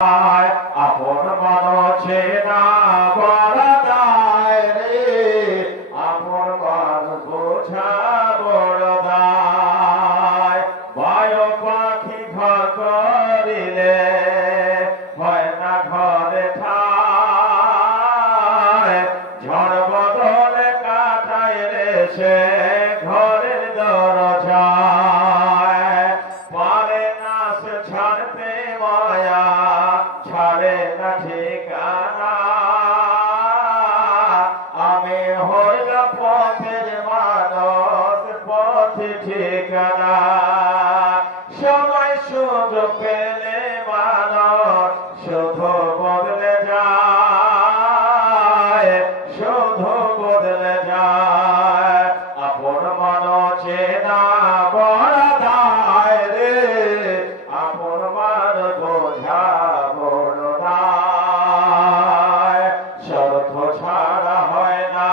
আপন মানুষে না বড় দায় রে, আপন মানুষ বোঝা বড় দায়। বায়ু পাখি ঘর করিলে হয় না ঘরে ঠায়, ঝড় বদলে কাটায় রে সে ঘরের দরজায়। পারে না সে ছাড়তে মায়া, ছাড়ে না ঠিকানা, আমি হইলাম পথের মানুষ, পথে ঠিকানা। সময় সুযোগ পেলে মানুষ শুধু বদলে যায়, শুধু বদলে যায়। আপন মানুষে না বড় দায় রে, আপন মানুষ বোঝা বড় দায়। স্বার্থ ছাড়া হয় না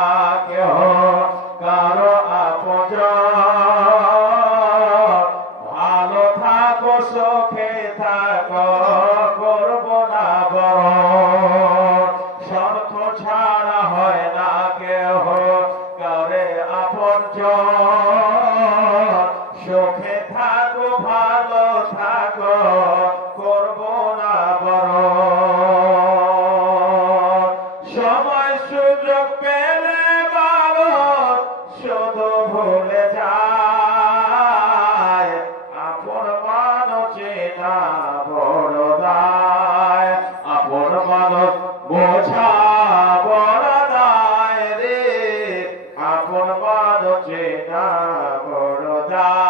কেহ কারো আপনজন, ভালো থাকো সুখে থাকো করব না বরণ। স্বার্থ ছাড়া হয় না কেহ কারে আপনজন, সুখে থাকো ভালো থাকো করব না বরণ। সময় সুযোগ পেলে মানুষ শুধু ভুলে যায়, আপন মানুষে না বড় দায়। আপন মানুষ বোঝা বড় দায় রে, আপন মানুষে না বড় দায়।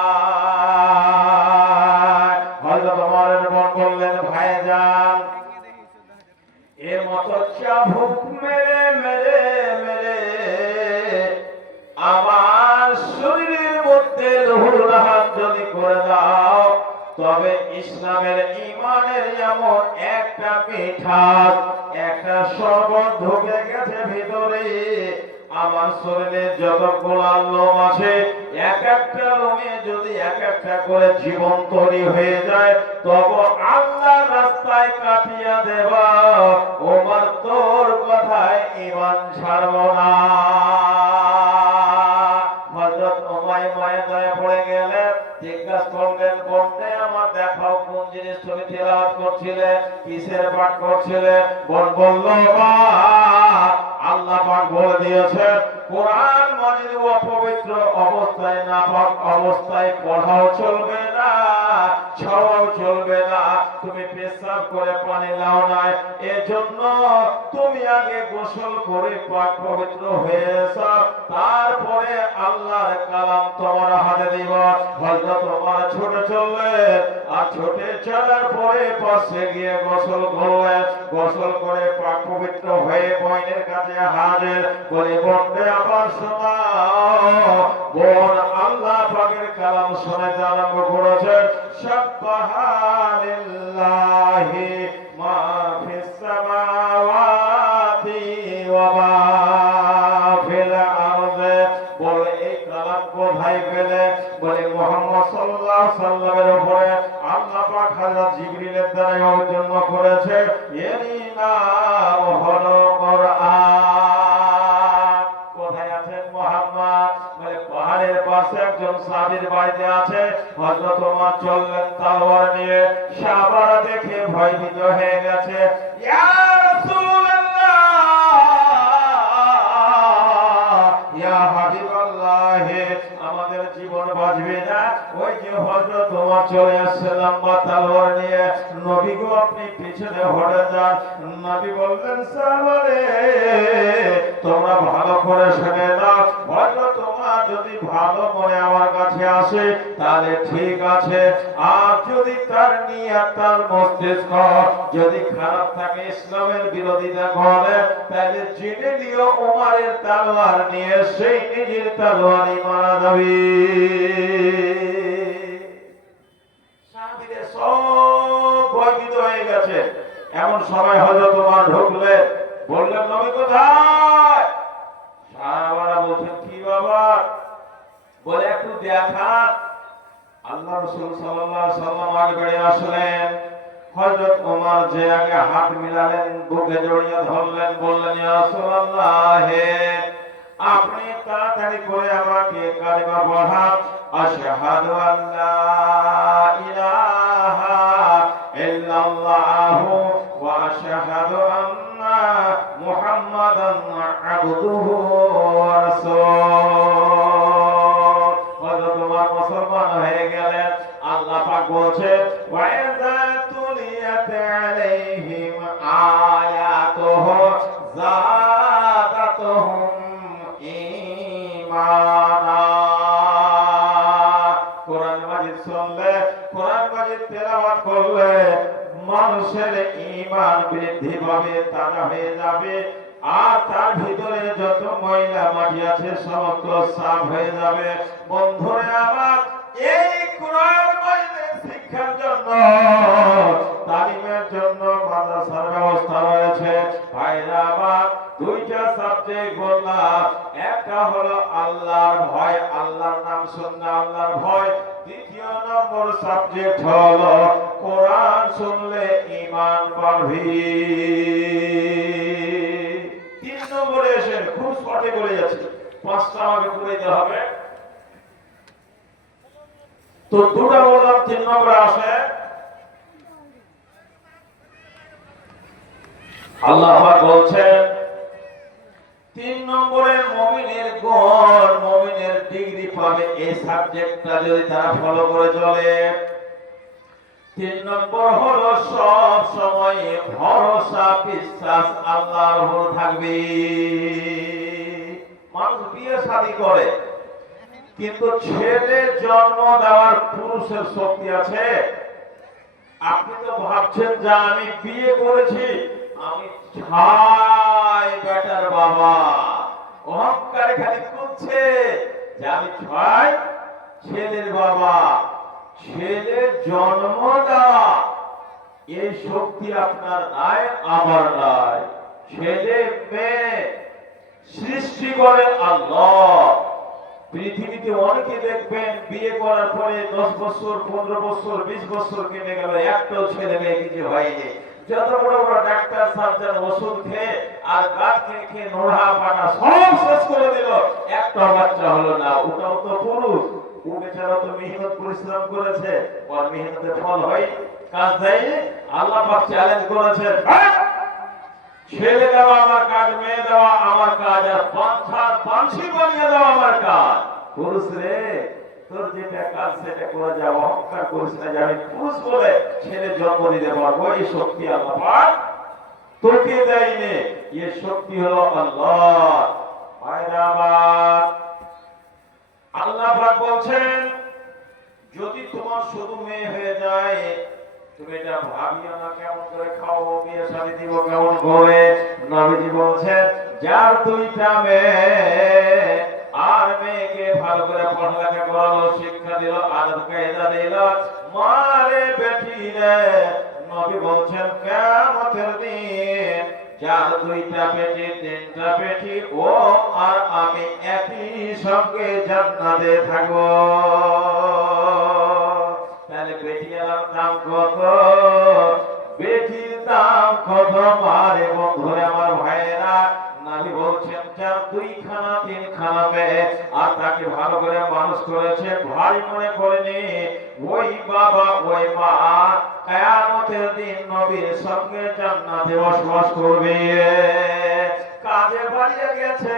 হযরত ওমরের মন বললেন, ভাইজান এর মতো চাবুক মেরে মেরে মেরে আমার শরীরের মধ্যে রুহুল হাত যদি করে দাও, তবে ইসলামের ইমানের এমন একটা মিঠাস, একটা শরবত ঢুকে গেছে ভিতরে। আমার শরীরে যতগুলো লোম আছে, এক একটা লোমে যদি এক একটা করে জীবন তৈরি হয়ে যায়, তবে আল্লাহর রাস্তায় কাটিয়ে দেব। ওমর তোর কথায় ঈমান ছাড়ব না। হযরত ওমর ময়দানে পড়ে গেলেন, জিজ্ঞাসা করলেন, বলতে আমার দেখাও কোন জিনিস তুমি তিলাওয়াত করছিলে, কিসের পাঠ করছিলে? বলল, আল্লাহ পাক বলে দিয়েছেন কোরআন মাজিদ অপবিত্র অবস্থায়, নাপাক অবস্থায় পড়াও চলবে না, ছাওয়াও চলবে না। তুমি পেশাব করে পানি নাও নাই, এজন্য তুমি আগে গোসল করে পাক পবিত্র হয়েছ, তারপরে আল্লাহর কালাম তোমার হাতে দিব। হযরত ওমর ছুটে চললেন, আর ছুটে চলার পরে পাশে গিয়ে গোসল করলেন। গোসল করে পাক পবিত্র হয়ে বোনের কাছে হাজির। বলে, বোনকে আবার শোনাও। বোন আল্লাহ পাকের কালাম শোনাতে আরম্ভ করেছেন। সুবহানাল্লাহি মা ফিস সামাওয়াতি ওয়া মা ফিল আরদি। বলে, এই কালাম কোথায় পেলে? বলে, মুহাম্মদ সাল্লাল্লাহু আলাইহি সাল্লামের উপরে আল্লাহ পাক হযরত জিবরিলের দ্বারা অবতীর্ণ করেছে। এরই নাম হলো কোরআন। কোথায় আছেন মুহাম্মদ? বলে, পাহাড়ের পাশে একজন সাহাবীর বাড়িতে আছে। হযরত ওমর চললেন তলোয়ার নিয়ে। সাহাবারা দেখে ভয়ভীত হয়ে গেছে। ইয়া রাসূলুল্লাহ, ইয়া হাবিবাল্লাহ, আমাদের জীবন বাঁচবে না। ওই যে হযরত ওমর চলে আসছে লম্বা তলোয়ার নিয়ে। নবী গো, আপনি পিছনে হটে যান। নবী বললেন, সাহাবারে তোমরা ভালো করে শুনে নাও, হযরত ওমর যদি ভালো মনে আমার কাছে আসে তাহলে ঠিক আছে, আর যদি তার নিয়ত, তার মস্তিষ্ক যদি খারাপ থাকে, ইসলামের বিরোধিতা করে, তাহলে জেনে নিও ওমরের তলোয়ার নিয়ে সেই নিজের তলোয়ারই মারা যাবে। সাহাবীরা সব ভয়ভীত হয়ে গেছে। এমন সময় হযরত ওমর ঢুকলেন, বললেন, নবী কোথায়? সাহাবারা বলছেন, কি বাবা? বলে, একটু দেখা। আল্লাহ রাসূল সাল্লাল্লাহু আলাইহি সাল্লাম আগে বেরিয়ে আসলেন। হযরত ওমর যে আগে হাত মিলালেন, বুকে জড়িয়ে ধরলেন, বললেন, ইয়া রাসূলুল্লাহ, আপনি তাড়াতাড়ি করে আমাকে কালিমা পড়ান, আশহাদু আল্লা ইলাহা ইল্লাল্লাহু ওয়া আশহাদু আন্না মুহাম্মাদান আবদুহু ওয়া রাসূলুহু। হযরত ওমর মুসলমান হয়ে গেলেন। আল্লাহ পাক বলছেন, ওয়া ইযা তুলিয়াত আলাইহিম আয়াতুহু যাদাতুহুম ঈমানা। কোরআন মাজিদ শুনলে, কোরআন মাজিদ তেলাওয়াত করলে মানুষের ঈমান বৃদ্ধি পাবে, তাজা হয়ে যাবে, আর তার ভিতরে যত ময়লা মাটি আছে সমস্ত সাফ হয়ে যাবে। বন্ধুরা আমার, এই কোরআন মাজিদের শিক্ষার জন্য, তালিমের জন্য মাদ্রাসার ব্যবস্থা রয়েছে। ভাইরা আমার, দুইটা সাবজেক্ট বললাম, একটা হলো আল্লাহর ভয়, আল্লাহর নাম শুনলে আল্লাহর ভয়। দ্বিতীয় নম্বর সাবজেক্ট হলো কোরআন শুনলে ঈমান বাড়বে। 3 নম্বরে এসে খুব শর্টে বলে যাচ্ছে, 5টা আমাকে করে দিতে হবে। তো দুটা বললাম, 3 নম্বরে আসে আল্লাহ পাক বলছেন 3 নম্বরে মুমিনের গুণ, মুমিনের ডিগ্রি পাবে এই সাবজেক্টটা যদি তারা ফলো করে চলে। 3 নম্বর হলো সব সময় ভরসা বিশ্বাস আল্লাহর উপর থাকবে। মানুষ বিয়ে শাদী করে, কিন্তু ছেলে জন্ম দেওয়ার পুরুষের শক্তি আছে? আপনি তো ভাবছেন যে আমি বিয়ে করেছি, আমি ছয় বেটার বাবা, অহংকারে খালি করছে যে আমি 6 ছেলের বাবা। ছেলে জন্ম দেওয়া এই শক্তি আপনার নাই, আমার নাই। ছেলে মেয়ে সৃষ্টি করে আল্লাহ। পৃথিবীতে অনেকে দেখবেন বিয়ে করার পরে 10 বছর, 15 বছর, 20 বছর কেটে গেল, একটাও ছেলে মেয়ে কিছু হয়নি। যত বড় বড় ডাক্তার সার্জন ওষুধ খেয়ে আর গাছ খেয়ে খেয়ে নোড়া পাটা সব শেষ করে দিল, একটা বাচ্চা হলো না। ওটাও তো পুরুষ, ও বেচারা তো মেহনত পরিশ্রম করেছে, ওর মেহনতের ফল হয়, কাজ দেয়নি। আল্লাহ পাক চ্যালেঞ্জ করেছেন, ছেলে দেওয়া আমার কাজ, মেয়ে দেওয়া আমার কাজ, আর পাঁচার পাঁচি বানিয়ে দেওয়া আমার কাজ। পুরুষ রে, তোর যেটা কাজ সেটা করে যাও, অহংকার করিস না যে আমি পুরুষ বলে ছেলে জন্ম দিতে পারবো। এই শক্তি আল্লাহ পাক তোকে দেয়নি, এই শক্তি হলো আল্লাহ। ভাইরা আমার, আল্লাহ পাক বলছেন, যদি তোমার শুধু মেয়ে হয়ে যায়, তুমি এটা ভাবিও না কেমন করে খাওয়াবো, বিয়ে শাদী দিব কেমন করে। নবীজি বলছেন, যার 2টা মেয়ে, আর মেয়েকে ভালো করে পড়ালেখা করালো, শিক্ষা দিল, আদব কায়দা দিল, মারে বেটি রে, নবী বলছেন কিয়ামতের দিন যার 2টা বেটি, 3টা বেটি, ও আর আমি একই সঙ্গে জান্নাতে থাকবো। তাহলে বেটির দাম কত? বেটির দাম কত? মারে বন্ধুরে আমার ভাইয়েরা, নবী বলছেন, যার 2খানা 3খানা মেয়ে, আর তাকে ভালো করে মানুষ করেছে, ভাই মনে করেনি, ওই বাবা ওই মা কিয়ামতের দিন নবীর সঙ্গে জান্নাতে বসবাস করবে। কাজে বাড়িয়ে গেছে,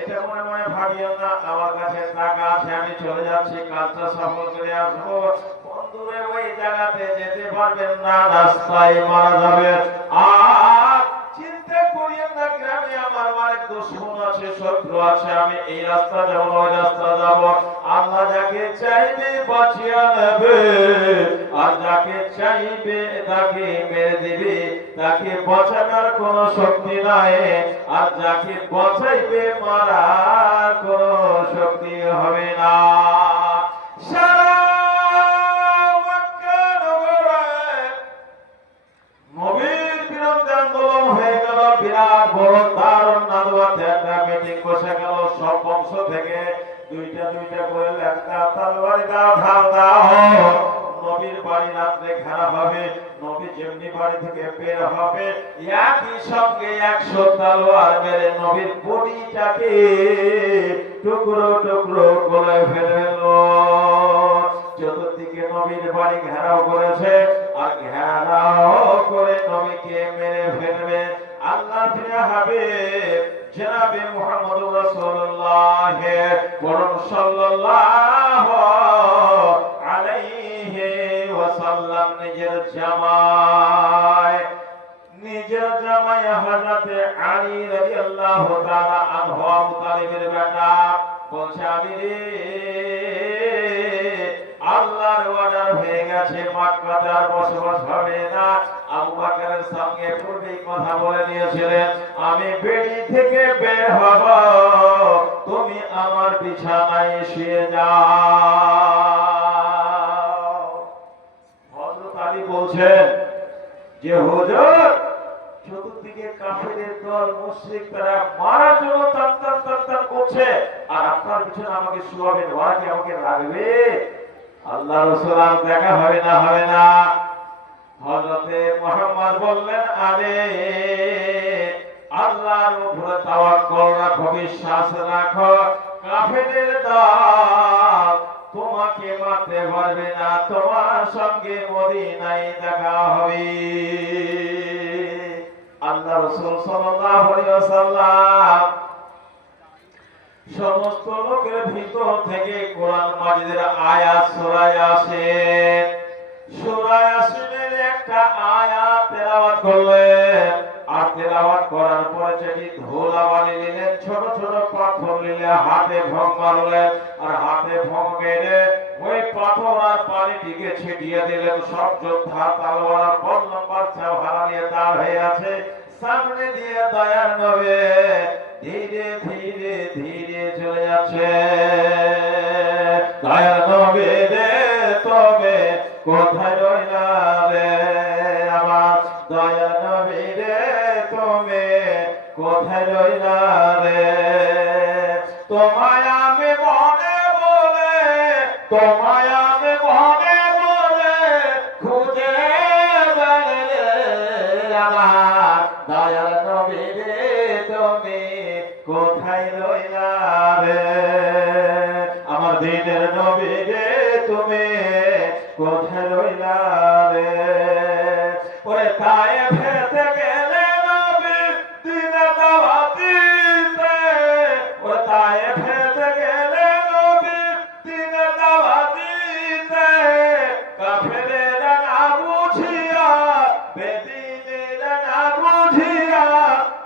এটা মনে মনে ভাবিও না আমার কাছে টাকা আছে, আমি চলে যাচ্ছি, কাজটা সফল করে আসবো। বন্ধুরে, ওই জায়গাতে যেতে পারবেন না, রাস্তায় মারা যাবে। আর চিন্তা করিয়েন না গ্রামে আমার অনেক দুশমন আছে, শত্রু আছে, আমি এই রাস্তা যাবো, ওই রাস্তা যাবো। আল্লাহ যাকে চাইবে বাঁচিয়ে নেবে, আর যাকে চাইবে তাকে মেরে দিবে, তাকে বাঁচানোর কোনো শক্তি নাই, আর যাকে বাঁচাইবে মারার কোনো শক্তি হবে না। সারা মক্কা নগরে নবীর বিরুদ্ধে আন্দোলন হয়ে গেল, বিরাট বড় দারুণ নাদওয়াতে একটা মিটিং বসে গেল। সব বংশ থেকে 2টা করে লেখা তরবারি দাও, ঢাল দাও, নবীর বাড়ি রাত্রে খারাপ হবে। বাড়ি থেকে বের হবে, একই সঙ্গে 100 তলোয়ার মেরে নবীর বডিটাকে টুকরো টুকরো করে ফেললো। চতুর্দিকে নবীর বাড়ি ঘেরাও করেছে, আর ঘেরাও করে নবীকে মেরে ফেলবে। আল্লাহর প্রিয় হাবিব জনাবে মুহাম্মদুর রাসূলুল্লাহ বরং সাল্লাল্লাহু আলাইহি ওয়াসাল্লাম নিজের জামাই হযরতে আলী রাদিয়াল্লাহু তাআলা আনহু আবু তালিবের বেটা বলছে, আলী রে, আল্লাহর ওয়াদা হয়ে গেছে, মক্কাতে আর বসবাস হবে না। আবু বকরের সঙ্গে পূর্বেই কথা বলে নিয়েছিলেন, আমি বেড়ি থেকে বের হব, তুমি আমার বিছানায় শুয়ে যাও। হযরত আলী বলছেন যে হুজুর, চতুর্দিকে কাফেরের দল, মুশরিক, তারা মারার জন্য টান করছে, আর আপনার পিছনে আমাকে শুয়াবেন, ওরা কি আমাকে রাখবে? আল্লাহ রাসূল দেখা হবে না, হবে না। হযরতে মুহাম্মদ বললেন, আরে আল্লাহর উপরে তাওয়াক্কুল রাখো, বিশ্বাস রাখো, কাফেরের দল তোমাকে মারতে পারবে না, তোমার সঙ্গে মদিনায় দেখা হবে। আল্লাহ রাসূল সাল্লাল্লাহু আলাইহি ওয়াসাল্লাম সমস্ত লোকের ভিতর থেকে কোরআন মাজিদের আয়াত সূরা ইয়াসিন, সূরা ইয়াসিনের একটা আয়াত তেলাওয়াত করলেন। আর তেলাওয়াত করার পরে যেটি ধুলাবালি নিলেন, ছোট ছোট পাথর নিলে হাতে ভোগ মারলেন, আর হাতে ভোগ মেরে ওই পাথর আর পানিটিকে ছিটিয়ে দিলেন। সব যোদ্ধা তলোয়ার বড় বাচ্চা ভাড়া নিয়ে দাঁড় হয়ে আছে, সামনে দিয়ে দয়ার নবী ধীরে ধীরে ধীরে চলে যাচ্ছে। দয়ার নবী রে, তবে কোথায় রইলা রে আমার দয়ার নবী রে, তুমি কোথায় রইলা রে? তোমায় আমি মনে বলে, তোমায় আমি মনে বলে খুঁজে বেড়ালে, আমার দয়ার নবী রে, তুমি কোথায় রইলা রে? আমার দিনের নবী রে, তুমি কোথায় রইলা রে? ওরে তায়েফে গেলে নবী দিনে দাওয়াত দিতে, ওরে তায়েফে গেলে নবী দিনে দাওয়াত দিতে, কাফেরেরা না বুঝিয়া, বেদিনেরা না বুঝিয়া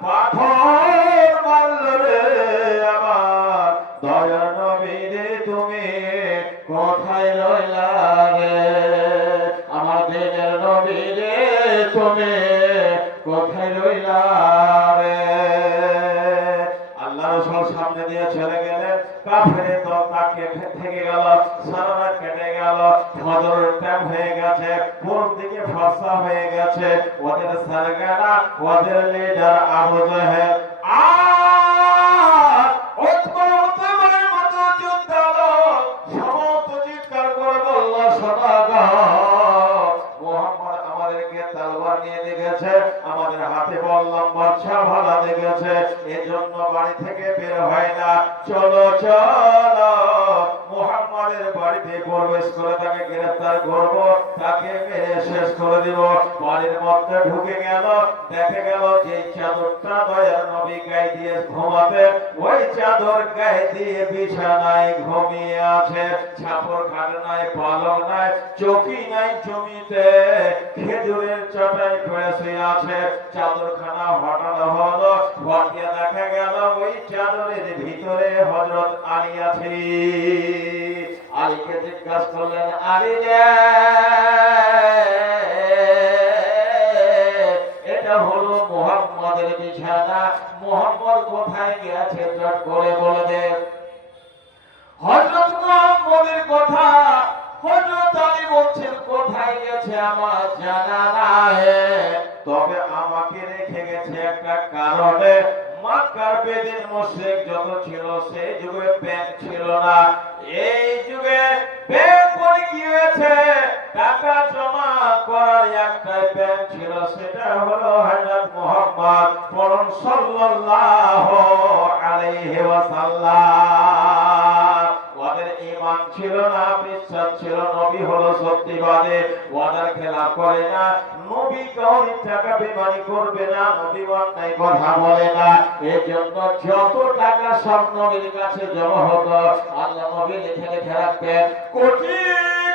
পাথর মারল রে, আমার দয়ার নবী রে, তুমি কোথায় রইলা রে? আমার দিনের নবী রে, তুমি কোথায় রইলা রে? আল্লাহ রাসূল সামনে দিয়ে চলে গেলেন, কাফেরের দল তাকে থেকে গেল, সারা রাত কেটে গেল, ফজরের টাইম হয়ে গেছে, পূর্ব দিকে ফর্সা হয়ে গেছে, ওদের সরকারা, ওদের লিডার আবু জাহেল আর উতবার মতো যোদ্ধারা সমস্ত চিৎকার করে বলল, শোনা মুহাম্মদ আমাদেরকে তলোয়ার নিয়ে দেখেছে, আমাদের হাতে বললাম বাদশা ভালা দেখেছে, এজন্য বাড়ি থেকে বের হয় না, চলো চলো মুহাম্মদের বাড়িতে প্রবেশ করে তাকে গ্রেফতার করব, তাকে মেরে শেষ করে দিব। বাড়ির মধ্যে ঢুকে গেল, দেখে গেল যে চাদরটা দয়ার নবী গায়ে দিয়ে ঘুমাতে, ওই চাদর গায়ে দিয়ে বিছানায় ঘুমিয়ে আছে, ছাপর খাট নাই, পালং নাই, চৌকি নাই, জমিতে খেজুরের চাটাই পড়ে শুয়ে আছে। চাদরখানা হটানো হলো, হটিয়ে দেখা গেল ওই চাদরের ভিতরে হযরত আলী আছে। আলীকে জিজ্ঞাসা করলেন, আলী রে, এটা হলো মুহাম্মদের বিছানা, মুহাম্মদ কোথায় গেছে চট করে বলে দে। হযরত মুহাম্মদের কথা হযরত আলী বলছেন, কোথায় গেছে আমার জানা নাই, তবে আমাকে রেখে গেছে একটা কারণে, মক্কার বেদিন মুশরিক যত ছিল সেই যুগে ব্যাংক ছিল না। এই যুগে ব্যাংক করে কি হয়েছে, টাকা জমা করার একটাই ব্যাংক ছিল, সেটা হলো হযরত মুহাম্মদ সাল্লাল্লাহু আলাইহি ওয়াসাল্লাম। ওদের ঈমান ছিল না, বিশ্বাস ছিল নবী হলো সত্যিবাদী, ওয়াদার খেলাফ করে না, নবী কাউরি টাকা বেমানি করবে না, নবী অন্যায় কথা বলে না। এজন্য যত টাকা সব নবীর কাছে জমা হতো আল্লাহ নবী লিখে লিখে রাখতেন। কোটি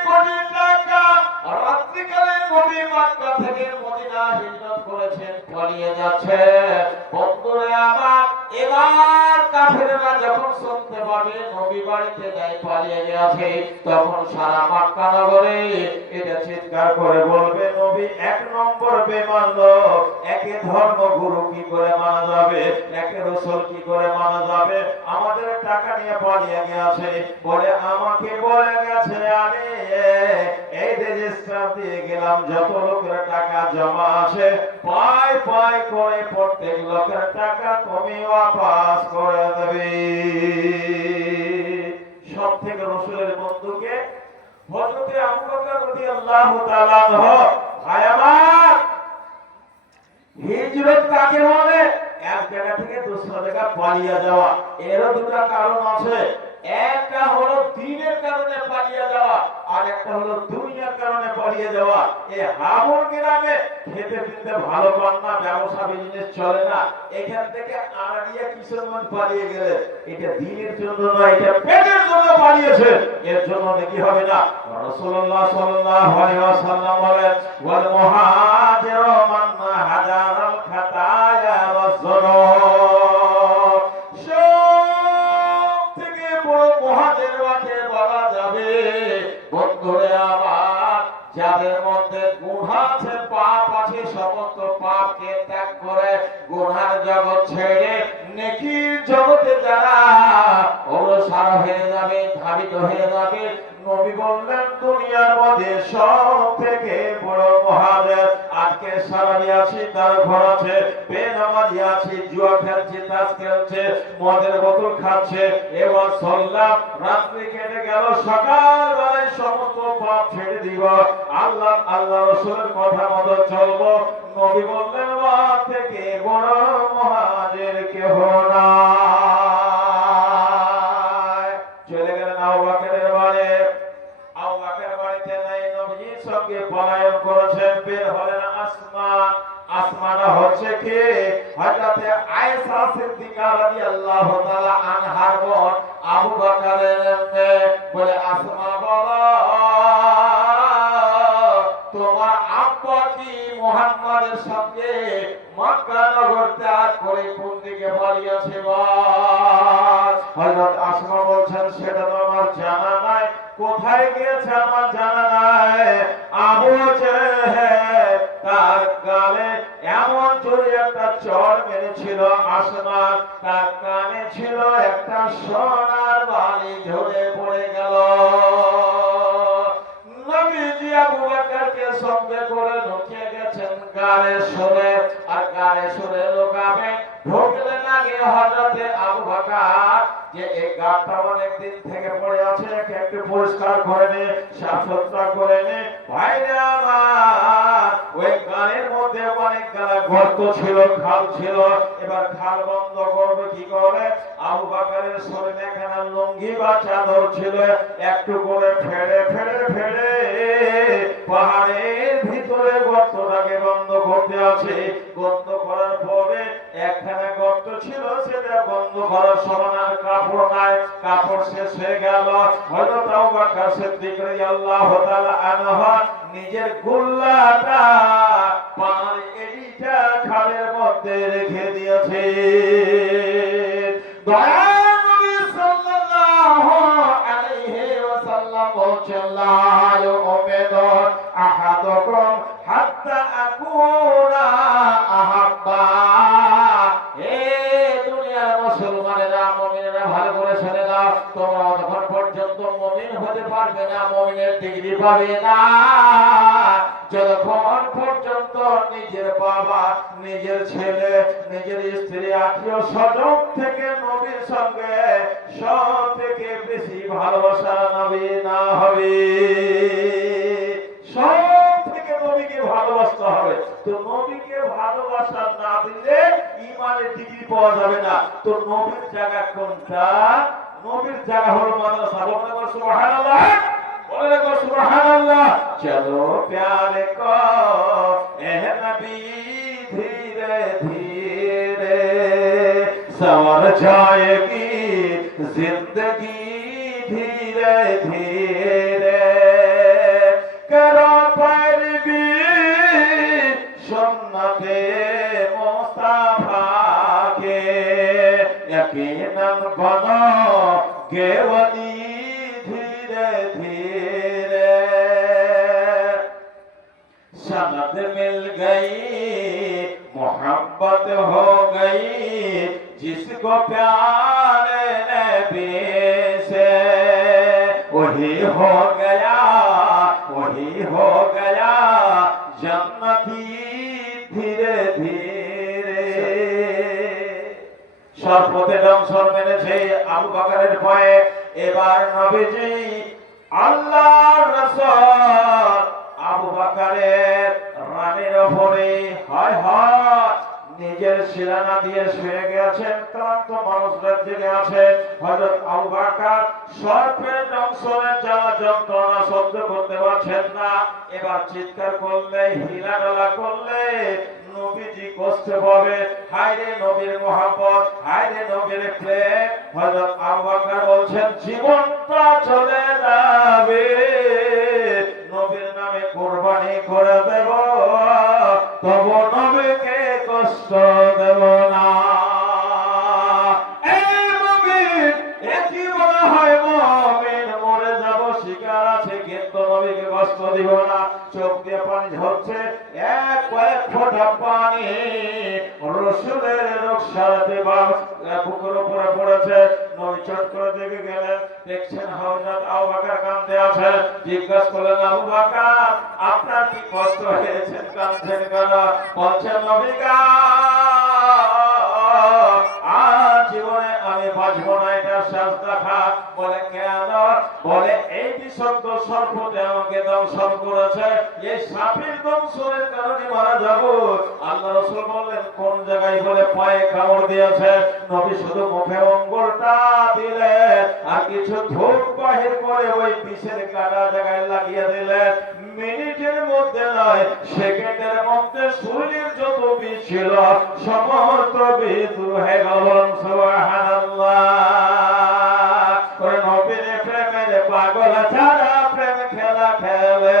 কোটি টাকা রাত্রিকালে নবী মক্কা থেকে মদিনা হিজরত করেছেন, পালিয়ে যাচ্ছে। বন্ধুরা আমার, এবার কাফেররা যখন শুনতে পাবে নবী বাড়িতে যাই পালিয়ে গেছে, তখন সারা মক্কা নগরে এটা চিৎকার করে বলবে, নবী এক নম্বর বেঈমান লোক, একে ধর্মগুরু কি করে মানা যাবে, একে রাসূল কি করে মানা যাবে, আমাদের টাকা নিয়ে পালিয়ে গেছে, বলে আমাকে বলে গেছে আমি এই রেজিস্টার দিয়ে গেলাম, যত লোকের টাকা জমা আছে পাই পাই করে প্রত্যেক লোকের টাকা তুমি ওয়াপাস করে দেবে। সব থেকে রাসূলের বন্ধুকে হযরত আবু বকর রাদিয়াল্লাহু তাআলা আনহু। ভাই আমার, হিজরত কাকে বলে? এক জায়গা থেকে দূসরা জায়গা পালিয়ে যাওয়া। এরও দুটো কারণ আছে। একটা হলো দ্বীনের কারণে পালিয়ে যাওয়া, আর একটা হলো দুনিয়ার কারণে পালিয়ে যাওয়া। এই হাবুর গ্রামে খেতে পিতে ভালো পান না, ব্যবসা বিজনেস চলে না, এখান থেকে আড়িয়া কিশোরগঞ্জ পালিয়ে গেলে এটা দ্বীনের জন্য নয়, এটা পেটের জন্য পালিয়েছে, এর জন্য নাকি হবে না। রাসূলুল্লাহ সাল্লাল্লাহু আলাইহি ওয়াসাল্লাম বলেন, ওয়াল মুহাজিরু মান হাজারাল খাতায়া ওয়াজ যুনুব। সব থেকে বড় মুহাজির ওয়াকে বলা যাবে বন্ধুরে আমার, যাদের মধ্যে গুনাহ আছে, পাপ আছে, সমস্ত পাপকে ত্যাগ করে গুনার জগৎ ছেড়ে নেকির জগতে যারা অগ্রসর হয়ে যাবে, ধাবিত হয়ে যাবে। নবী বললেন দুনিয়ার মধ্যে সব থেকে বড় মুহাজির আজকে সারাদি আছি, তার ঘর আছে, বেনামাজি আছে, জুয়া খেলছে, তাস খেলছে, মদের বোতল খাচ্ছে, এবার সল্লাম রাত্রি কেটে গেল, সকালবেলায় সমস্ত পাপ ছেড়ে দিব, আল্লাহ আল্লাহ রাসূলের কথা মতো চলবো। নবী বললেন ওয়ার থেকে বড় মুহাজির কেহ নাই। চলে গেলেন আবু বকরের বাড়ি। আবু বকরের বাড়িতে নাই, নবীর সঙ্গে পলায়ন করেছেন। বের হলেন আসমা। আসমাটা হচ্ছে কি? হযরত আয়েশা সিদ্দিকা রাদিয়াল্লাহু তাআলা আনহার বোন, আবু বকরের মেয়ে। বলে আসমা বলো, তোমার আব্বা কি মুহাম্মাদের সঙ্গে মক্কা নগর ত্যাগ করে কোন দিকে পালিয়েছে? হযরত আসমা বলছেন, সেটা তো আমার জানা নাই, কোথায় গিয়েছে আমার জানা নাই। আবু জেহেল তার গালে এমন জোরে একটা চড় মেরেছিল আসমা, তার কানে ছিল একটা সোনার বালি, ঝরে পড়ে গেল। নবীজি আবু বকরকে সঙ্গে করে লুকিয়ে গেছেন গাড়ে সরে, আর গাড়ে সরে লোকাবে ঢুকলেন আগে হযরতে আবু বকর যে এই গাড়টা অনেক দিন থেকে পড়ে আছে, একটু পরিষ্কার করে নে, সাফ সুতরা করে নে। ভাইরা আমার, ওই গাড়ের মধ্যে অনেক গর্ত ছিল, খাল ছিল, এবার খাল বন্ধ করবে কি করে? আবু বকরের শরীরে একখানা লুঙ্গি বা চাদর ছিল, একটু করে ফেড়ে ফেড়ে ফেড়ে পাহাড়ের ভিতরে গর্তটাকে বন্ধ করতে আছে। বন্ধ করার পরে একখানা গর্ত ছিল, সেটা বন্ধ করার সমান আর কাপড় নাই, কাপড় শেষ হয়ে গেল। হযরত আবু বকর সিদ্দিক রাদিয়াল্লাহু তাআলা আনহু নিজের গুল্লাটা পানির এডিটা খালের মধ্যে রেখে দিয়েছে। দয়ার নবী সাল্লাল্লাহু আলাইহি ওয়াসাল্লাম বলেছেন, লা ইউমিনু আহাদুকুম হাত্তা আকুনা আহাব্বা। এই দুনিয়ার মুসলমানেরা, মুমিনেরা, ভালো করে শুনে নাও, তোমরা যখন পর্যন্ত মুমিন হতে পারবে না, মুমিনের ডিগ্রি পাবে না, যতক্ষণ পর্যন্ত নিজের বাবা নিজের ছেলে, নিজের স্ত্রী, আত্মীয় স্বজন থেকে নবীর সঙ্গে সব থেকে বেশি ভালোবাসা নবী না হবে? সব থেকে নবীকে ভালোবাসতে হবে। তো নবীকে ভালোবাসা না দিলে ইমানের ডিগ্রি পাওয়া যাবে না। তো নবীর জায়গা কোনটা? নবীর জায়গা হলো মাদ্রাসা। বলেন সুবহানাল্লাহ, বলেন সুবহানাল্লাহ। চলো প্যারে কো এ নবী ধীরে ধীরে সওয়ার जाएगी जिंदगी धीरे धीरे करो पैरवी सुन्नते मुस्तफा के यकीनन बनोगे वली धीरे धीरे सनद मिल गई मोहब्बत हो गई जिसको प्यार नबी से वही हो गया जन्नती धीरे धीरे সর্বতে দংশন মেনেছে আবু বকরের ভয়ে। এবার নবীজি আল্লাহর রাসূল আবু বকরের রানের উপরে হায় হায় নিজের শিরানা দিয়ে শুয়ে গেছেন। ক্লান্ত মানুষরা জেগে আছেন। হযরত আবু বকর সর্পের দংশনে জ্বালা যন্ত্রণা সহ্য করতে পারছেন না। এবার চিৎকার করলে, হিলাডালা করলে নবীজি কষ্ট পাবে। হায়রে নবীর মহব্বত, হায়রে নবীর প্রেম। হযরত আবু বকর বলছেন জীবনটা চলে যাবে, নবীর নামে কুরবানি করে দেব, তবু নবীকে কষ্ট দেব না। এই মুমিন, এটি মনে হয় মুমিন, মরে যাব শিকার আছে, কিন্তু নবীকে কষ্ট দিব না। চোখ দিয়ে পানি ঝরছে, কয়েক ফোঁটা পানি রাসূলের রোগ সারাতে বুকের উপরে পড়েছে। নবী চট করে দেখে গেলেন, দেখছেন হযরত আবু বকর কাঁদতে আছে। জিজ্ঞাসা করলেন আবু বকর আপনার কি কষ্ট হয়েছে, কাঁদছেন কেন? বলছেন নবী গো আজ জীবনে আমি বাঁচবো না, এটা শেষ দেখা। বলে কেন? বলে এই বিষাক্ত সর্পতে আমাকে দংশন করেছে, এই সাপের দংশনের কারণে মারা যাব। আল্লাহ রাসূল বললেন কোন জায়গায়? বলে পায়ে কামড় দিয়েছে। নবী শুধু মুখে অঙ্গুলটা দিলেন আর কিছু ধূপ বাহির করে ওই বিষের কাটা জায়গায় লাগিয়ে দিলেন। মিনিটের মধ্যে নয়, সেকেন্ডের মধ্যে শরীরের যত বিষ ছিল সমস্ত বিষ দূর হয়ে গেল। সুবহানাল্লাহ। নবীর প্রেমের পাগল যারা প্রেম খেলা খেলে,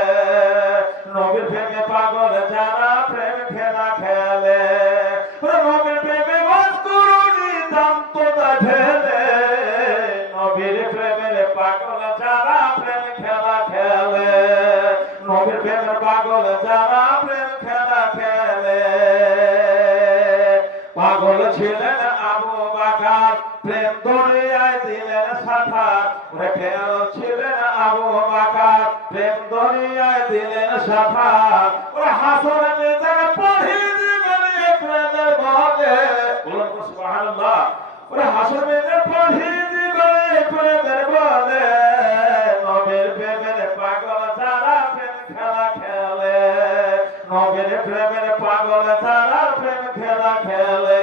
নবীর প্রেমে পাগল যারা প্রেম খেলা খেলে, নবীর প্রেমে মস্তুরুনি দাম তো ঢেলে, নবীর প্রেমের পাগল যারা প্রেম খেলা খেলে, নবীর প্রেমের পাগল যারা প্রেম খেলা খেলে। পাগল ছিলেন আবু বকর, প্রেম দরিয়ায় দিলেন সাঁতার। কেউ ছিলেন আবু বকর, প্রেম দরিয়ায় দিলেন সাঁতার। হাসরের নিজের পড়ি দিবেন প্রেমের বলে। বলুন সুবহানাল্লাহ। হাসরের নিজের পড়ি দিবেন প্রেমের বলে। নবীর প্রেমের পাগল যারা প্রেম খেলা খেলে, নবীর প্রেমের পাগল যারা প্রেম খেলা খেলে।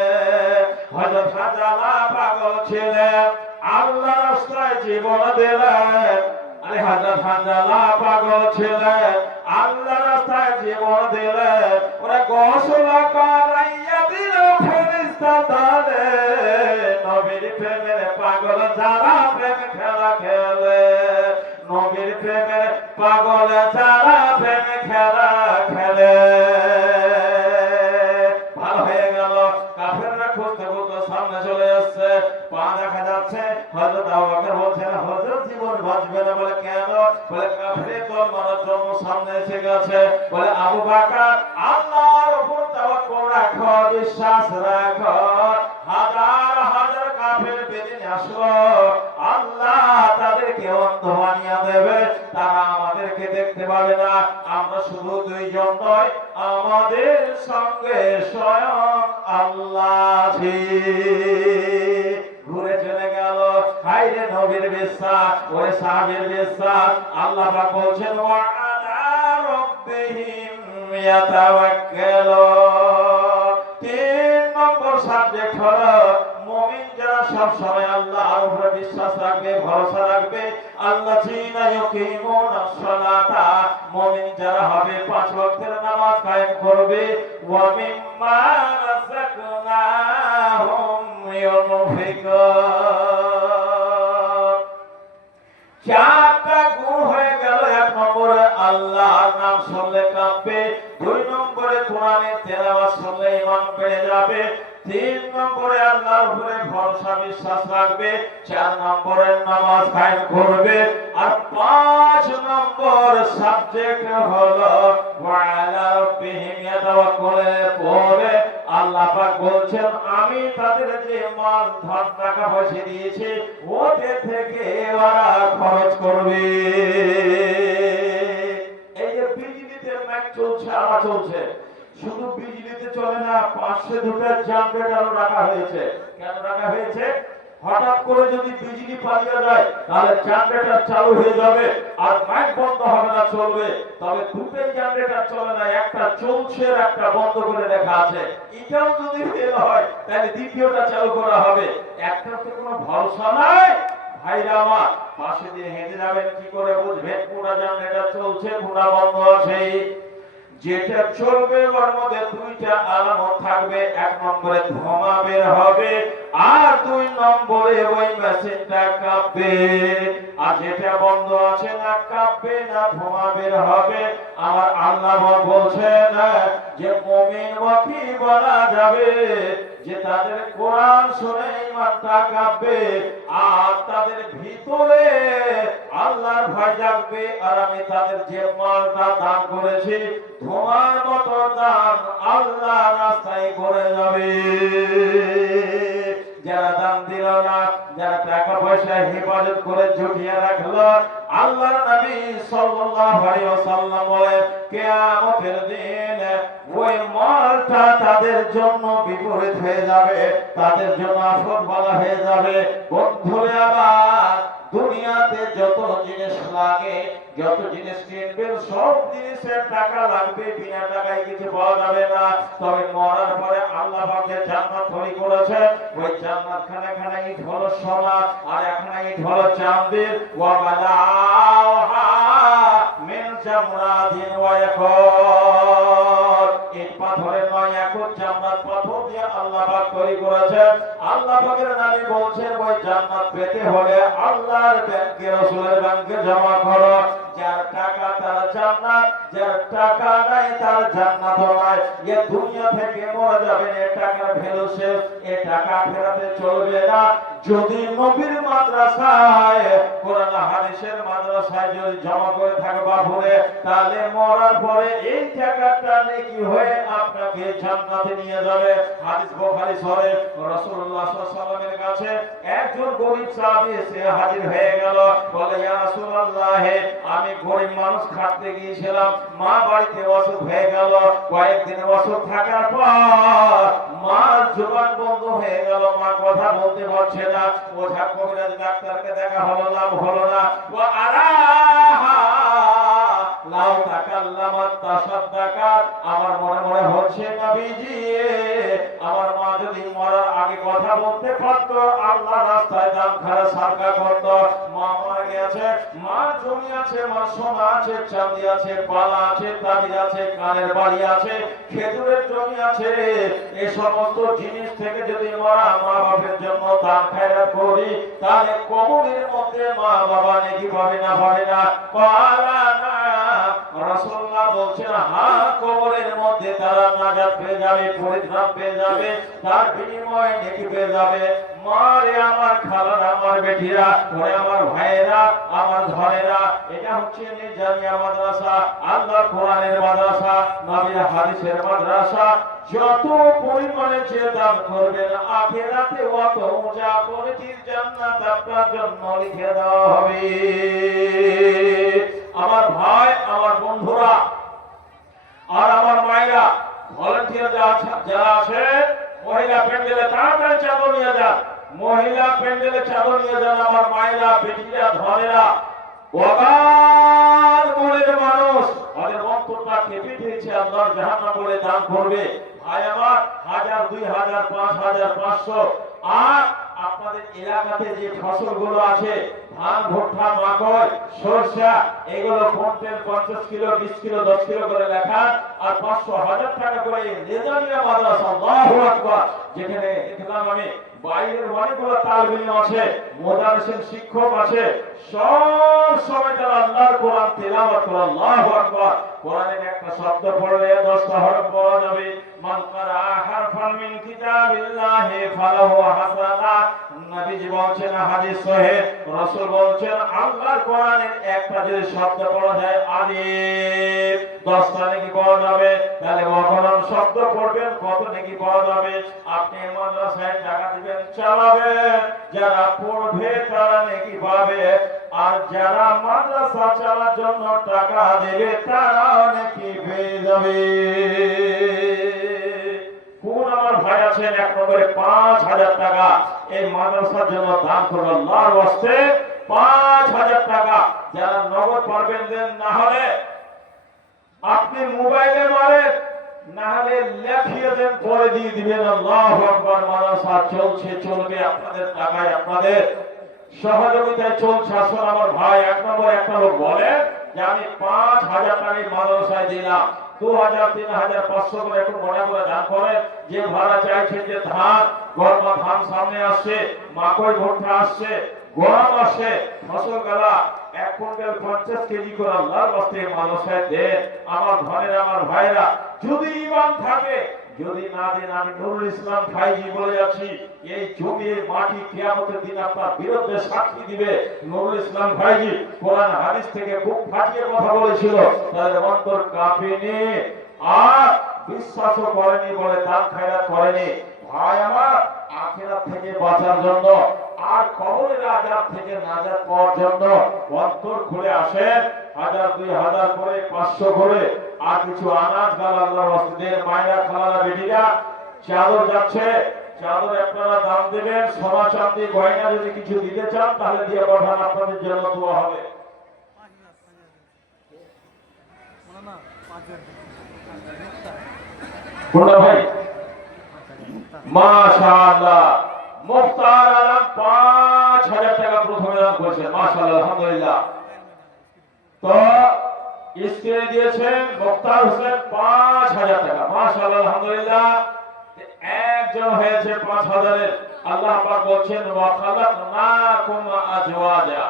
হযরত হানজালা পাগল ছিলেন, আল্লাহর রাস্তায় জীবন দিলেন। আরে হযরত হানজালা পাগল ছিলেন, আল্লাহর রাস্তায় জীবন দিলেন। ওরা গোসল করাইয়া দিল ফেরেশতা দলে। নবীর প্রেমের পাগল যারা প্রেম খেলা খেলে, নবীর প্রেমের পাগল যারা প্রেম খেলা খেলে। ভালো হয়ে গেল। কাফেররা খুঁজতে খুঁজতে সামনে চলে আসছে, পা দেখা যাচ্ছে। হযরত আবু বকর বলছেন হযরত জীবন বাঁচবে না। বলে কেন? বলে কাফের দল মারার জন্য সামনে এসে গেছে। বলে আবু বকর আল্লাহর উপর তাওয়াক্কুল রাখো, বিশ্বাস রাখো। হাজার হাজার কাফের বেদিন আসলো, আল্লাহ তাদেরকে অন্ধ বানিয়ে দেবে, তারা আমাদেরকে দেখতে পাবে না। আমরা শুধু দুইজন নয়, আমাদের সঙ্গে স্বয়ং আল্লাহ আছে। ঘুরে চলে গেল। হায়রে নবীর বিশ্বাস, ওরে সাহাবীর বিশ্বাস। আল্লাহ পাক বলছেন ওয়া আলা রাব্বিহিম ইয়াতাওয়াক্কালুন। 3 নম্বর সাবজেক্ট হলো মুমিন যারা সব সময় আল্লাহর উপরে বিশ্বাস রাখবে, ভরসা রাখবে। আল্লাযীনা ইউকিমুনাস সালাতা, মুমিন যারা হবে 5 ওয়াক্তের নামাজ কায়েম করবে। ওয়া মিম্মা রাযাকনাহুম ইউনফিকুন। 4টা গুণ হয়ে গেল। 1 নম্বরে আল্লাহর নাম শুনলে কাঁপবে। 2 নম্বরে কোরআনের তেলাওয়াত শুনলে ঈমান বেড়ে যাবে। 3 নম্বরে আল্লাহর উপরে ভরসা বিশ্বাস রাখবে। 4 নম্বরে নামাজ কায়েম করবে। আর 5 নম্বর সাবজেক্ট হলো ওয়া আলা রাব্বিহিম ইয়াতাওয়াক্কালুন। পরে আল্লাহ পাক বলছেন আমি তাদের যে মাল ধন টাকা পয়সা দিয়েছি ওদের থেকে ওরা খরচ করবে। এই যে বিজলিতে ম্যাচ চলছে, আলো চলছে, শুধু বিজলিতে চলে না, পাশে দুটো জানরেটারও রাখা হয়েছে। কেন রাখা হয়েছে? হঠাৎ করে যদি বিজলি পালিয়ে যায় তাহলে জানরেটার চালু হয়ে যাবে আর লাইট বন্ধ হবে না, চলবে। তবে দুটোই জানরেটার চলে না, একটা চলছে আর একটা বন্ধ করে রাখা আছে। এটাও যদি ফেল হয় তাহলে দ্বিতীয়টা চালু করা হবে। একটার তো কোনো ভরসা নাই। ভাইরা আমার, পাশে দিয়ে হেঁটে যাবেন, কি করে বুঝবেন কোনটা জানরেটার চলছে কোনটা বন্ধ আছে? যেটা চলবে ওর মধ্যে 2টা আলামত থাকবে। 1 নম্বরে ধোঁয়া বের হবে আর 2 নম্বরে ওই মেশিনটা কাঁপবে। আর যেটা বন্ধ আছে না কাঁপবে না, ধোঁয়া বের হবে। আমার আল্লাহ বলছেন যে মুমিন কি বলা যাবে যে তাদের কোরআন শুনে ঈমানটা কাঁপবে আর তাদের ভিতরে আল্লাহর ভয় জাগবে। আর আমি তাদের যে মালটা দান করেছি ধোঁয়ার মতো দান আল্লাহ রাস্তায় করে যাবে। যারা দান দিল না, যারা টাকা পয়সা হেফাজত করে জুটিয়ে রাখলো, আল্লাহর নবী সাল্লাল্লাহু আলাইহি ওয়াসাল্লাম বলেন কিয়ামতের দিন ওই মালটা তাদের জন্য বিপরীত হয়ে যাবে, তাদের জন্য আফত বলা হয়ে যাবে। বন্ধুরে আমার, দুনিয়াতে যত জিনিস লাগে, যত জিনিস কিনবেন সব জিনিসের টাকা লাগবে, বিনা টাকায় কিছু পাওয়া যাবে না। তবে মরার পরে আল্লাহ পাক যে জান্নাত তৈরি করেছেন, ওই জান্নাত খানা খানা ইট হলো সোনা আর একখানা ইট হলো চাঁদের। ওয়া বালাহা মিন জামরাতিন ওয়া ইয়াকুত। ইট পাথরের নয়, ইয়াকুত জান্নাত পাথর দিয়ে আল্লাহ পাক তৈরি করেছেন। আল্লাহ পাকের নবী বলছেন ওই জান্নাত পেতে হলে আল্লাহর ব্যাংকে, রাসূলের ব্যাংকে জমা করো। যার টাকা তার জান্নাত, যার টাকা নাই তার জান্নাত নাই। এই দুনিয়া থেকে মরে যাবেন, এই টাকার ভ্যালু শেষ, এই টাকা ফেরাতে চলবে না। যদি নবীর মাদ্রাসায়, কোরআন হাদিসের মাদ্রাসায় যদি জমা করে থাকবা পরে, তাহলে মরার পরে এই টাকাটা নেকি হয়ে আপনাকে জান্নাতে নিয়ে যাবে। হাদিস বুখারী শরীফ। রাসূলুল্লাহ সাল্লাল্লাহু আলাইহি ওয়াসাল্লামের কাছে একজন গরীব সাহাবী এসে হাজির হয়ে গেল। বলে ইয়া রাসূলুল্লাহ, আমি গরীব মানুষ, খাটতে গিয়েছিলাম, মা বাড়িতে অসুখ হয়ে গেল। কয়েকদিন অসুখ থাকার পর মার জবান বন্ধ হয়ে গেল, মা কথা বলতে পারছে না। ওঝা কবিরাজ ডাক্তারকে দেখা হলো, লাভ হলো না। ওয়া আরাহা লাউ তাকাল্লামাত তাসাদ্দাকাত। আমার মনে মনে হচ্ছে নবীজি, আমার মা যদি মরার আগে কথা বলতে পারতো, আল্লাহর রাস্তায় দান খারা সারকা করত। মা মারা গেছে, মার জমি আছে, মার সোনা আছে, চাঁদি আছে, বালা আছে, তাবিজ আছে, কানের বাড়ি আছে, খেজুরের জমি আছে। এই সমস্ত জিনিস থেকে যদি মরা মা বাবার জন্য দান খায়রাত করি, তাহলে কবরের মধ্যে মা বাবা নেকি পাবে না, পাবে না? পারা না। রাসূলুল্লাহ বলছেন হ্যাঁ, কবরের মধ্যে তারা নাজাত পেয়ে যাবে, পরিত্রাণ পেয়ে যাবে, তার বিনিময়ে নেকি পেয়ে যাবে। মারে আমার খালারা, আমার বেটিরা, ওরে আমার ভাইয়েরা, আমার ধরেরা, এটা হচ্ছে নিজামিয়া মাদ্রাসা, আল্লাহর কোরআনের মাদ্রাসা, নবীর হাদিসের মাদ্রাসা। যত পরিমাণে যে দান করবেন আখিরাতে অত উঁচা পরিচিত জান্নাত আপনার জন্য লিখে দেওয়া হবে। আমার ভাই, আমার বন্ধুরা, আর আমার মায়েরা ভলান্টিয়ার যারা আছে মহিলা প্যান্ডেলে তাড়াতাড়ি চাদর নিয়ে যান, মহিলা প্যান্ডেলে চাদর নিয়ে যান। আমার মায়েরা, বেটিরা, ধনেরা, অগাধ মনের মানুষ, তাদের অন্তরটা কেঁপে দিয়েছে আল্লাহর জাহান্নাম বলে দান করবে। ভাই আমার 1000, 2000, 5000, 500। আর আপনাদের এলাকাতে যে ফসলগুলো আছে, ধান, ভুট্টা, মাকৈ, সরষা, এগুলো কুইন্টাল 50 কিলো, 20 কিলো, 10 কিলো করে লেখা, আর 500, 1000 টাকা করে রেজানিয়া মাদ্রাসা। আল্লাহু আকবার। যেখানে দেখলাম আমি বাইরের অনেকগুলো তালিম আছে, মোদাররিসিন শিক্ষক আছে, সব সময় তারা আল্লাহর কোরআন তেলাওয়াত করে। আল্লাহু আকবার। কোরআনের একটা শব্দ পড়লে 10টা হরফ পাওয়া যাবে। মান কারা হারফান মিন কিতাবিল্লাহি ফালাহু হাসানাত। নবীজি বলছেন, হাদিস সহিহ, রাসূল বলছেন, আল্লাহর কোরআনের একটা যদি শব্দ পড়া যায় আলিফ, 10টা নেকি পাওয়া যাবে। তাহলে অগণন শব্দ পড়বেন, কত নেকি পাওয়া যাবে। আপনি মাদ্রাসায় টাকা দিবেন, চালাবেন, যারা পড়বে তারা নেকি পাবে, আর যারা মাদ্রাসা চালার জন্য টাকা দেবে তারা নেকি পেয়ে যাবে। কোন আমার ভাই আছেন 1 নম্বরে 5000 টাকা এই মাদ্রাসার জন্য দান করবেন আল্লাহর ওয়াস্তে? 5000 টাকা যারা নগদ পারবেন দেন, না হলে আপনি মোবাইলে মারেন, না হলে লেখিয়ে দেন, পরে দিয়ে দিবেন। আল্লাহু আকবার। মাদ্রাসা চলছে, চলবে আপনাদের টাকায়, আপনাদের সহযোগিতায় চলছে। আসলে আমার ভাই 1 নম্বর একটা লোক বলে যে আমি 5000 টাকা মাদ্রাসায় দিলাম, 2000, 3000, 500 করে একটু মনে করে দান করেন। যে ভাড়া চাইছেন, যে ধান, গরমা ধান সামনে আসছে, মাকৈ, ভুট্টা আসছে, গম আসে, ফসল গালা 1 কুইন্টাল 50 কেজি করে আল্লাহর ওয়াস্তে মাদ্রাসায় দেন। আমার ধনের আমার ভাইরা, যদি ঈমান থাকে, যদি না দেন, আমি নুরুল ইসলাম ভাইজি বলে যাচ্ছি, এই জমির মাটি কিয়ামতের দিন আপনার বিরুদ্ধে সাক্ষী দিবে। নুরুল ইসলাম ভাইজি কোরআন হাদিস থেকে খুব ফাটিয়ে কথা বলেছিল, তাদের অন্তর কাঁপেনি, আর বিশ্বাসও করেনি বলে দান খায়রাত করেনি। ভাই আমার, আখিরাত থেকে বাঁচার জন্য আর কবরের আযাব থেকে নাজাত পাওয়ার জন্য অন্তর খুলে আসেন। 1000, 2000 করে, 500 করে, আর কিছু আনাজ গাল আল্লাহর ওয়াস্তে দেন। মায়েরা, খালারা, বেটিরা, চাদর যাচ্ছে, চাদর আপনারা দাম দেবেন। সোনা চাঁদি গয়না যদি কিছু দিতে চান তাহলে দিয়ে পাঠান, আপনাদের জন্য দোয়া হবে। কোনটা ভাই? মাশাআল্লাহ। মুফতার আলম 5000 টাকা প্রথমে দান করেছেন, মাশাআল্লাহ, আলহামদুলিল্লাহ। তো স্ক্রিনে দিয়েছেন মুফতার হোসেন 5000 টাকা, মাশাআল্লাহ, আলহামদুলিল্লাহ। একজন হয়েছে 5000 এর। আল্লাহ পাক বলছেন, ওয়া খালাকনাকুম আজওয়াজা।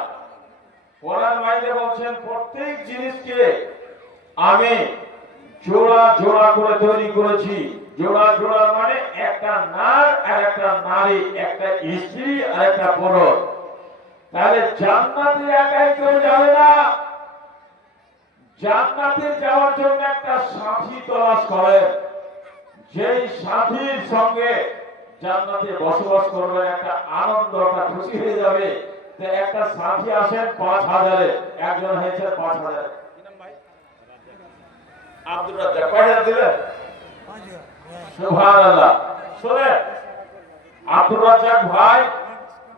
কোরআন মাইদে বলছেন, প্রত্যেক জিনিসকে আমি জোড়া জোড়া করে তৈরি করেছি। জোড়া জোড়া মানে একটা নার আর একটা নারী, একটা স্ত্রী আর একটা পুরুষ। তাহলে জান্নাতে একাই কেউ যাবে না, জান্নাতে যাওয়ার জন্য একটা সাথী তলাশ করেন। যেই সাথীর সঙ্গে জান্নাতে বসবাস করবেন, একটা আনন্দ, একটা খুশি হয়ে যাবে। তো একটা সাথী আসেন 5000 এ, একজন হয়েছে 5000। আব্দুর রাজ্জাক কয়টা দিলেন? সুবহানাল্লাহ। শুনেন, আব্দুর রাজ্জাক ভাই,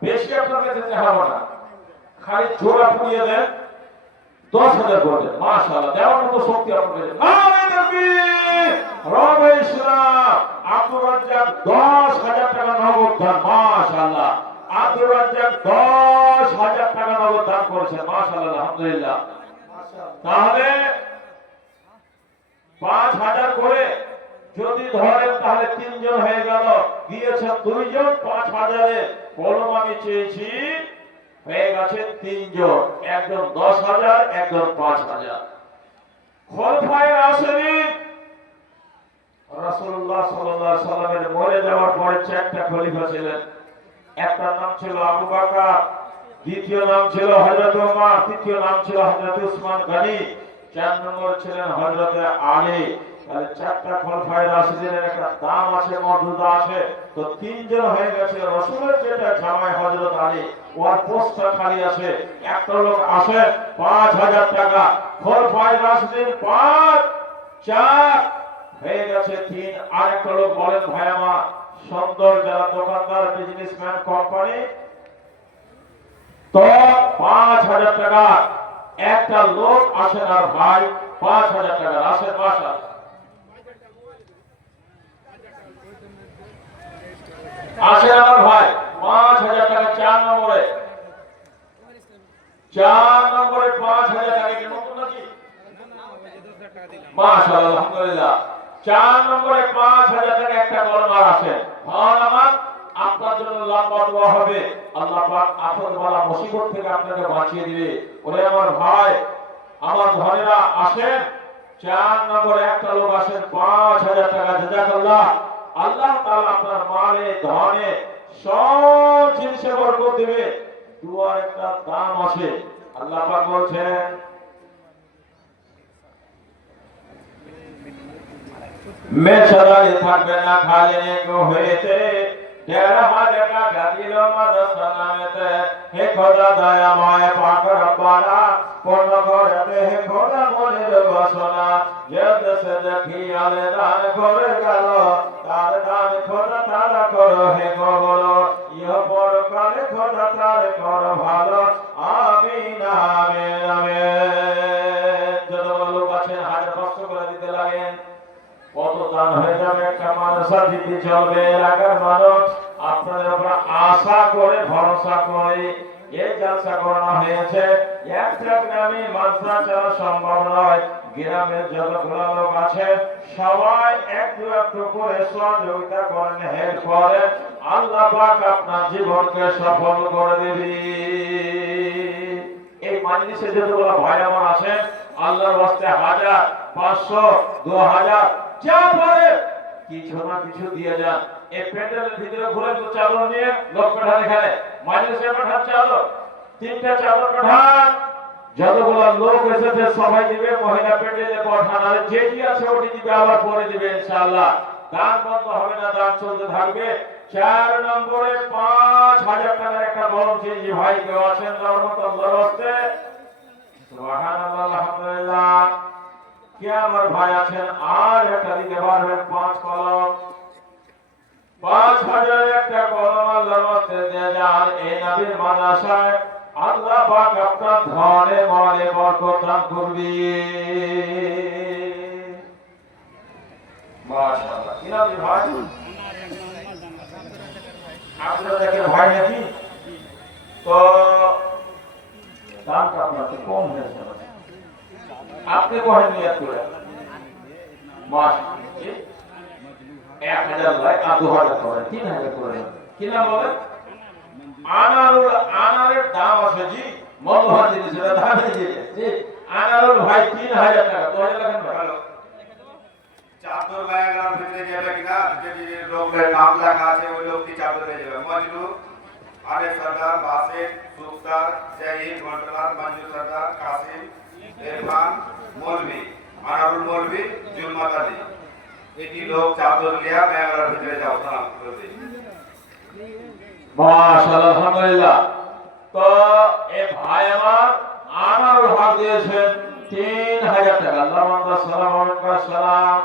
বেশি আপনার কাছে চাইবো না, খালি জোড়া পুড়িয়ে দেন, 10000 করবেন, মাশাআল্লাহ। দেওয়ার মতো শক্তি আপনার কাছে। নারে তাকবীর, রবে ইসলাম। আব্দুর রাজ্জাক 10000 টাকা নগদ দান, মাশাআল্লাহ। আব্দুর রাজ্জাক 10000 টাকা নগদ দান করেছেন, মাশাআল্লাহ, আলহামদুলিল্লাহ। তাহলে 5000 করে যদি ধরেন তাহলে 3 জন হয়ে গেল, দিয়েছেন 2 জন। 5000 এর কলম আমি চেয়েছি, হয়ে গেছে 3 জন, একজন 10000, একজন 5000। খলিফায়ে রাশিদিন রাসূলুল্লাহ সাল্লাল্লাহু আলাইহি সাল্লামের মরে যাওয়ার পরে 4টা খলিফা ছিলেন। একটা নাম ছিল আবু বকর, দ্বিতীয় নাম ছিল হযরত ওমর, তৃতীয় নাম ছিল হযরত উসমান গনি, 4 নম্বর ছিলেন হযরত আলী। তাহলে 4টা খলিফায়ে রাশিদিনের একটা দাম আছে, মর্যাদা আছে। তো 3 জন হয়ে গেছে। রাসূলের যেটা জামাই হযরত আলী, ওর পোস্টটা খালি আছে। একটা লোক আসে 5000 টাকা, খলিফায়ে রাশিদিন 5, 4 হয়ে গেছে 3। আরেকটা লোক বলেন ভাই আমার সুন্দর যারা দোকানদার বিজনেসম্যান কোম্পানি তো 5000 টাকা একটা লোক আসেন আর ভাই 5000 টাকা আসেন বাসা আসেন আমার ভাই 5000 টাকা 4 নম্বরে 5000 টাকা কি নতুন নাকি মাশাআল্লাহ আলহামদুলিল্লাহ 4 নম্বরে 5000 টাকা একটা কলম আর আসেন ভালো আমার আপনার জন্য লম্বা দোয়া হবে আল্লাহ পাক আপদ বালা মুসিবত থেকে আপনাকে বাঁচিয়ে দিবে ওরে আমার ভাই আমার ধনেরা আসেন 4 নম্বরে একটা লোক আসেন 5000 টাকা জাযাকাল্লাহ আল্লাহ তাআলা আপনার মালে ধনে সব জিনিসে বরকত দিবে দুয়ার একটা দাম আছে আল্লাহ পাক বলছেন মেশাদারি থাকবে না খালি নেকো হয়েছে 1,500 টাকা দিল মাদ্রাসা নামেতে হে খোদা দয়াময় পাক রব্বানা পূর্ণ করে দে হে খোদা মনের বাসনা যে দেশে দেখি আলে দান করে গেল তার দান খোদা তারা করো হে কবল ইহ পরকালে খোদা তার করো ভালো আমিন আমিন আমিন যত লোক আছেন 1500 করে দিতে লাগেন কত দান হয়ে যাবে একটা মাদ্রাসা দিতে চলবে এলাকার মানুষ আপনাদের উপর আশা করে ভরসা করে এই জলসা করানো হয়েছে একটা গ্রামে মাদ্রাসা চালা সম্ভব নয় গ্রামের যতগুলো লোক আছে সবাই একটু একটু করে সহযোগিতা করেন হেল্প করেন আল্লাহ পাক আপনার জীবনকে সফল করে দেবে এই মাজলিসে যতগুলো ভাই আমার আছেন আল্লাহর ওয়াস্তে 1000 500 2000 যা পারে কিছু না কিছু দিয়ে যান এই প্যান্ডেলের ভিতরে ঘুরে তো চাদর নিয়ে লোক পাঠান এখানে মাজলিসে পাঠান চাদর 3টা চাদর পাঠান যতগুলো লোক এসেছে সবাই দিবে মহিলা প্যান্ডেলে পাঠান আর যেটি আছে ওটি দিবে আবার পরে দিবে ইনশাআল্লাহ দান বন্ধ হবে না দান চলতে থাকবে 4 নম্বরে 5000 টাকার একটা বড় চেঞ্জি ভাই কেউ আছেন রহমতুল্লাহর ওয়াস্তে সুবহানাল্লাহ আলহামদুলিল্লাহ কে আমার ভাই আছেন আর একটা দিতে পারবেন 5 কলম 5000 একটা কলম আল্লাহর ওয়াস্তে দিয়ে যান এই নবীর মাদ্রাসায় আল্লাহ পাক আপনার ধনে মনে বরকত দান করবে মাশাআল্লাহ কি নাম ভাই আপনারা দেখেন ভাই নাকি তো দামটা আপনার তো কম হয়েছে আপনি কহেন নিয়ত করে মাস 1000 লাই আর 2000 করে 3000 করে কি না বলেন আনারের দাম আছে জি মূল্যবান জিনিসের দাম জি আনারুল ভাই 3000 টাকা তো লাগেন ভালো চাদর লাগানোর ভিতরে যাবে কিনা যদি লোকের নাম লেখা আছে ওই লোকটি চাদর হয়ে যাবে মজনু আরে সরদার বাসির সুখদার জাহিদ মন্টলার মঞ্জুর সরদার কাসিম ইরফান মৌলভী আনারুল মৌলভী জুলমাত আলী এটি লোক চাদর লিয়া মেলার ভিতরে যাও সালাম করে মাশাআল্লাহ আলহামদুলিল্লাহ তো এই ভাই আমার আনারুল হক দিয়েছেন 3000 টাকা আল্লাহ সালাম আলাইকুম সালাম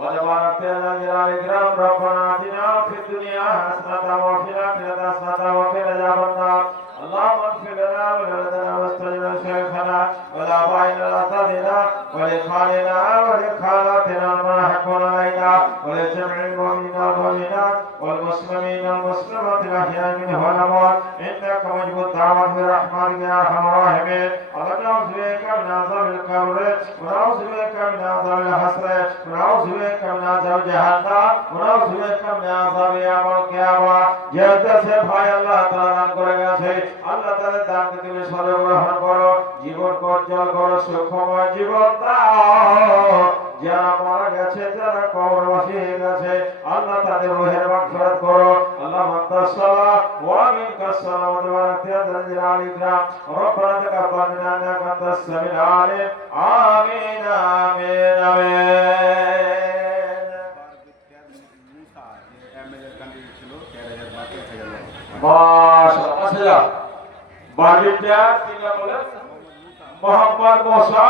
وَلَبَارَكَ لَنَا الْإِكْرَامُ رَبَّنَا آتِنَا فِي الدُّنْيَا حَسَنَةً وَفِي الْآخِرَةِ حَسَنَةً وَقِنَا عَذَابَ النَّارِ اللهم اغفر لنا ولوالدينا واستجب لشيخنا ولآبائنا الأساتذة ولإخواننا ولخالاتنا الملحقين علينا ولجميع المؤمنين والمؤمنات والمسلمين والمسلمات الأحياء منهم والأموات إنك مجيب الدعوات برحمتك يا أرحم الراحمين اللهم نعوذ بك من عذاب القبر ونعوذ بك من عذاب الحسرة ونعوذ بك من عذاب جهنم ونعوذ بك من عذاب يوم القيامة যেতে সে ভাই আল্লাহ তাআলা দান করে গেছে আল্লাহ তাআলা দানকে তুমি সর্বগ্রহণ করো জীবন উজ্জ্বল করো সুখময় জীবন দাও যারা মারা গেছে যারা কবরবাসী হয়ে গেছে আল্লাহ তাদের রূহের মাগফিরাত করো আল্লাহ মান্তাসাল্লাহ ওয়া মিনকাস সালাম ওয়া বারাকাতুহু আলাইকা রব্বানা তাকাব্বাল মিন্না ইন্নাকা আনতাস সামিউল আলিম আমিন আমিন আমিন মাশাআল্লাহ বাড়িটা কিনা বলে মোহাম্মদ মুসা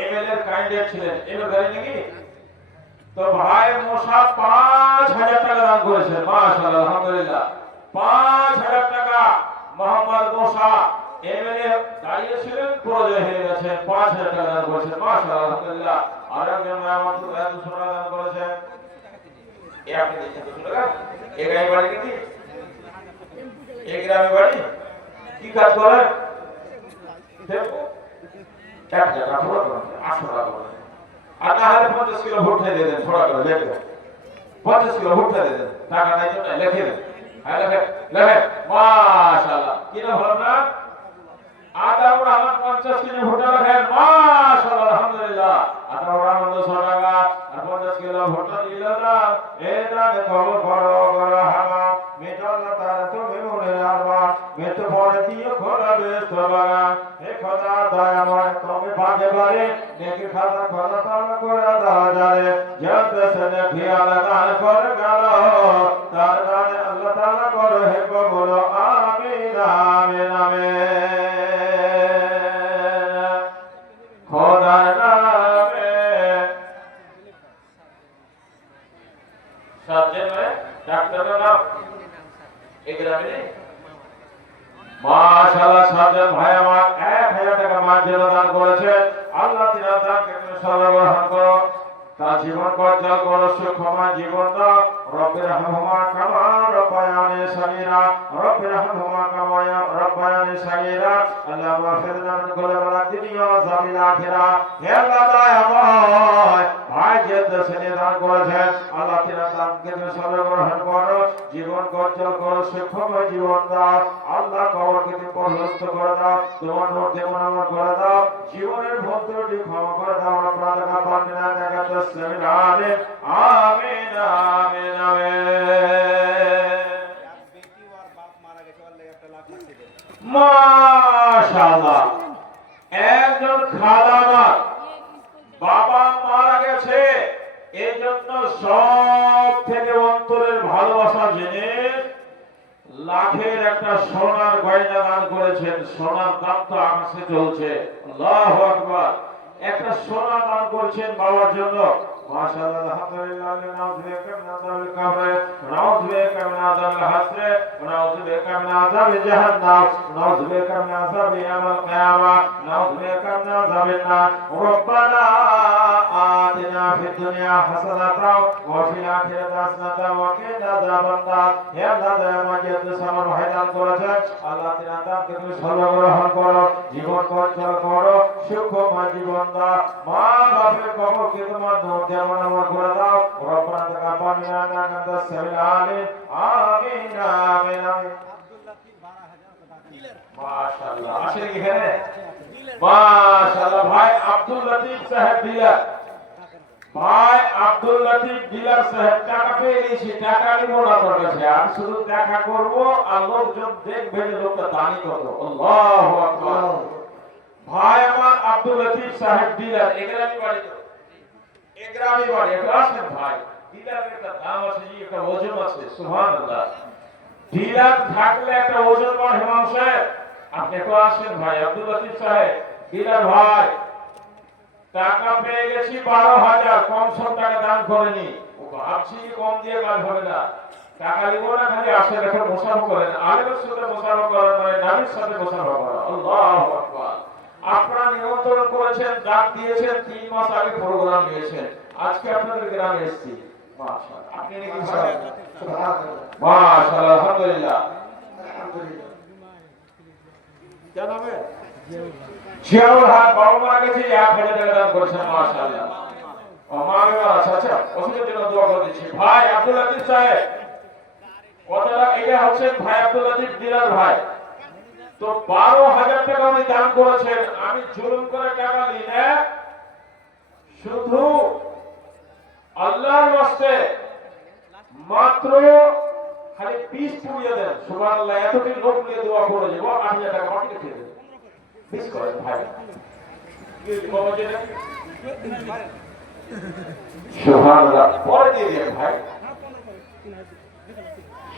এমএলএ এর ক্যান্ডিডেট ছিলেন এবার গাড়ি নাকি তো ভাই মশা 5,000 টাকা দান করেছেন, মাশাআল্লাহ, আলহামদুলিল্লাহ। 5,000 টাকা মোহাম্মদ মশা এমএলএ দাঁড়িয়েছিলেন, পরাজয় হয়ে গেছেন, 5,000 টাকা দান করেছেন, মাশাআল্লাহ, আলহামদুলিল্লাহ। আর একজন আমাদের 200 টাকা দান করেছেন। এ আপনি দিচ্ছেন 200 টাকা? এ গ্রামে বাড়ি কি? এ গ্রামে বাড়ি কি কাজ করেন? দেখো 1 টাকা পুরো করেন, 800 টাকা করেন। আর না হলে 50 কিলো ভুট্টা দিয়ে দেন, থোড়া করে দেখবেন। 50 কিলো ভুট্টা দিয়ে দেন, টাকা নাই তো নাই, লিখে দেন। হ্যাঁ লেখে লেখে, মাশাআল্লাহ। কি না হলো না? আতাউর রহমান 50 কিলো ভুট্টা লেখেন, মাশাআল্লাহ, আলহামদুলিল্লাহ। আতাউর রহমান 200 টাকা আর 50 কিলো ভুট্টা দিল না। এটা কবর করো করো হামা মেটাল্লা তার তুমি মনে রাখবা, মেতে পরে দিয়ে খোলাবে সবারা। হে খোদা দয়াময়, তুমি ভাগে পারে নেকি খাতা খোলা তালা করে দাও যারে। যাতে সেনে খেয়াল দান করে গেল, তার দানে আল্লাহ তাআলা করো হে কবুল, আমিন আমিন আমিন। খোদার নামে সার্জন में डॉक्टर का नाम एक ग्रामीण মাশাআল্লাহ। সার্জন ভাই আমার 1000 টাকা মাঝে দান করেছে, আল্লাহ তিনার দানকে তুমি সর্বগ্রহণ করো, তার জীবন কর্জল করো, সুখময় জীবন দাও। রব্বির রহমহুমা কামা রব্বায়ানি সগীরা, রব্বির রহমহুমা কামা রব্বায়ানি সগীরা। আল্লাহুম্মা ফির লানা মিন কুল্লি মালাদিন ওয়া যাবিল আখিরা। হে আল্লাহ দয়াময়, ভাই যে দেশে দান করেছেন, আল্লাহ তিনার দানকে তুমি সর্বগ্রহণ করো, জীবন কর্জল করো, সুখময় জীবন দাও। আল্লাহ কবরকে তুমি প্রশস্ত করে দাও, তোমার নূর যেমন আমার করে দাও, জীবনের ভুল ত্রুটি ক্ষমা করে দাও। আপনাদের কাছে আমিন আমিন আমিন আমিন। মাশাআল্লাহ। একজন খালামার বাবা মারা গেছে, এই জন্য সব থেকে অন্তরের ভালোবাসা জিনিস লাখের একটা সোনার গয়না দান করেছেন। সোনার দাম তো আকাশে চলছে, আল্লাহু আকবার। একটা সোনা দান করেছেন বাবার জন্য, মাশাআল্লাহ, আলহামদুলিল্লাহ। নাউযু বিকা মিন আযাবিল কবর, নাউযু বিকা মিন আযাবিল হাসর, নাউযু বিকা মিন আযাবি জাহান্নাম, নাউযু বিকা মিন আযাবি ইয়াউমিল কিয়ামা, নাউযু বিকা মিন আযাবিন নার। রব্বানা আতিনা ফিদ দুনিয়া হাসানাতাও ওয়া ফিল আখিরাতি হাসানাতাও ওয়া কিনা আযাবান নার। হে আল্লাহ দয়াময়, যে সামান হায়দান করেছেন, আল্লাহ তিনার দানকে তুমি সর্বগ্রহণ করো, জীবন কর্জল করো, সুখময় জীবন দাও। মা বাপের কবরকে তোমার নূর যেমন আমার করে দাও। রব্বানা তাকাব্বাল মিন্না ইন্নাকা আনতাস সামিউল আলিম, আমিন আমিন আমিন। মাশাআল্লাহ। আসেন এখানে, মাশাআল্লাহ। ভাই আব্দুল লতিফ সাহেব ডিলার, ভাই আব্দুল লতিফ ডিলার সাহেব, টাকা পেয়ে গেছি, টাকা নিব না তোর কাছে, আর শুধু দেখা করব, আর লোকজন দেখবে যে লোকটা দানি কত। আল্লাহু আকবার। ভাই আমার আব্দুল লতিফ সাহেব ডিলার, এগ্রামি বাড়ি, তো এগ্রামি বাড়ি, একটু আসেন ভাই। ডিলারের একটা দাম আছে, একটা ওজন আছে, সুবহানাল্লাহ। ডিলার থাকলে একটা ওজন বাড়ে মানুষের। আপনি একটু আসেন ভাই, আব্দুল লতিফ সাহেব ডিলার ভাই। টাকা পেয়ে গেছি 12,000, কম সম টাকা দান করেনি। ও ভাবছি কম দিয়ে কাজ হবে না, টাকা নিব না, খালি আসেন, এখন মোসাফা করেন, আলেমের সাথে মোসাফা করেন, মানে নবীর সাথে মোসাফা করেন। আল্লাহু আকবার। আপনারা নিমন্ত্রণ করেছেন, ডাক দিয়েছেন, 3 মাস আগে প্রোগ্রাম নিয়েছেন, আজকে আপনাদের গ্রামে এসেছি। মাশাআল্লাহ। আপনি নাকি মাশাআল্লাহ, আলহামদুলিল্লাহ। কি নাম है? জিয়াউল হক, বাবা মারা গেছে, 1000 টাকা দান করেছেন, মাশাআল্লাহ। ও মা বাবা, আচ্ছা, ওদের জন্য দোয়া করে দিচ্ছি। ভাই আব্দুল লতিফ সাহেব, কথাটা এটা হচ্ছে ভাই আব্দুল লতিফ দিলার ভাই। তো 12,000 টাকা উনি দান করেছেন, আমি জুলুম করে টাকা নিই না, শুধু আল্লাহর ওয়াস্তে মাত্র খালি 20 পুড়িয়ে দেন, সুবহানাল্লাহ। এতটি লোক নিয়ে দোয়া করে যাব, 8,000 টাকা মাটিতে খেয়ে দেন, 20 করেন ভাই। কি বাবা জি, সুবহানাল্লাহ, পরে দিয়ে দেন ভাই,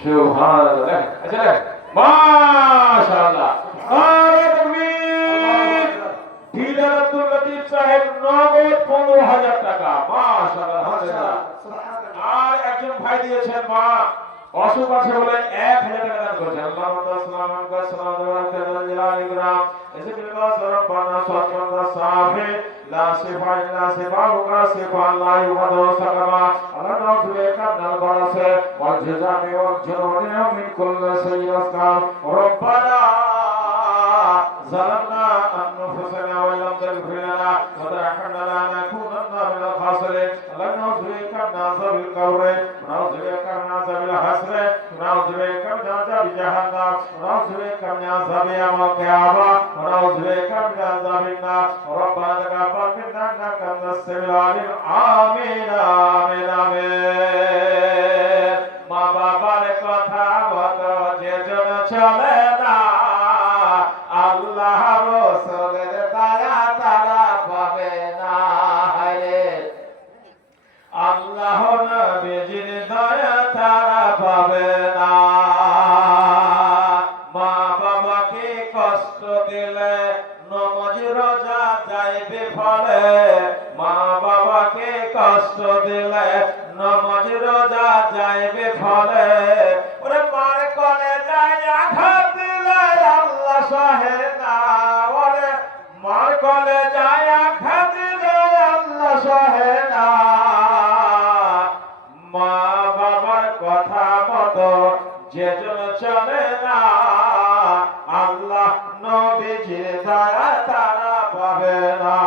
সুবহানাল্লাহ। আচ্ছা, মাশাআল্লাহ। নারে তাকবীর। ডিলার আব্দুল লতিফ সাহেব নগদ 15,000 টাকা, মাশাআল্লাহ, আলহামদুলিল্লাহ। দিয়েছেন মা অসুখ আছে বলে 1000 টাকা দান করেছেন আল্লাহ সাল্লাম আলাইহি এসে বিল্লাহ রাব্বানা সাল্লাল্লাহু সাফি লা শিফা ইল্লা শিফাউকা শিফা লা ইউগাদিরু সাকামা আল্লাহ নাযুবিকা নাল বারাসে ওয়াল জামি ওয়াল জুনুনি মিন কুল্লি সাইয়্যাসকা রব্বানা ظلمنا أنفسنا وإن لم تغفر لنا وترحمنا لنكونن من الخاسرين اللهم نعوذ بك من عذاب القبر ونعوذ بك من عذاب الحسر ونعوذ بك من عذاب جهنم ونعوذ بك من عذاب يوم القيامة ونعوذ بك من عذاب النار ربنا تقبل منا إنك أنت السميع العليم آمين آمين آمين মা বাবার কথা মতো যে জন চলে না আল্লাহ রাসূলের দয়া তারা পাবে না রে আল্লাহ নবীজির দয়া তারা পাবে না মা বাবাকে কষ্ট দিলে নমাজ রোজা যাইবে ফলে মা বাবাকে কষ্ট দিলে নমাজ রোজা যাইবে ফলে ওরে মার কোলে যায় আঘাত দিলে আল্লাহ সহে না ওরে মার কোলে যায় আঘাত দিলে আল্লাহ সহে না মা বাবার কথা মতো যেজন চলে না আল্লাহ নবীজির দয়া তারা পাবে না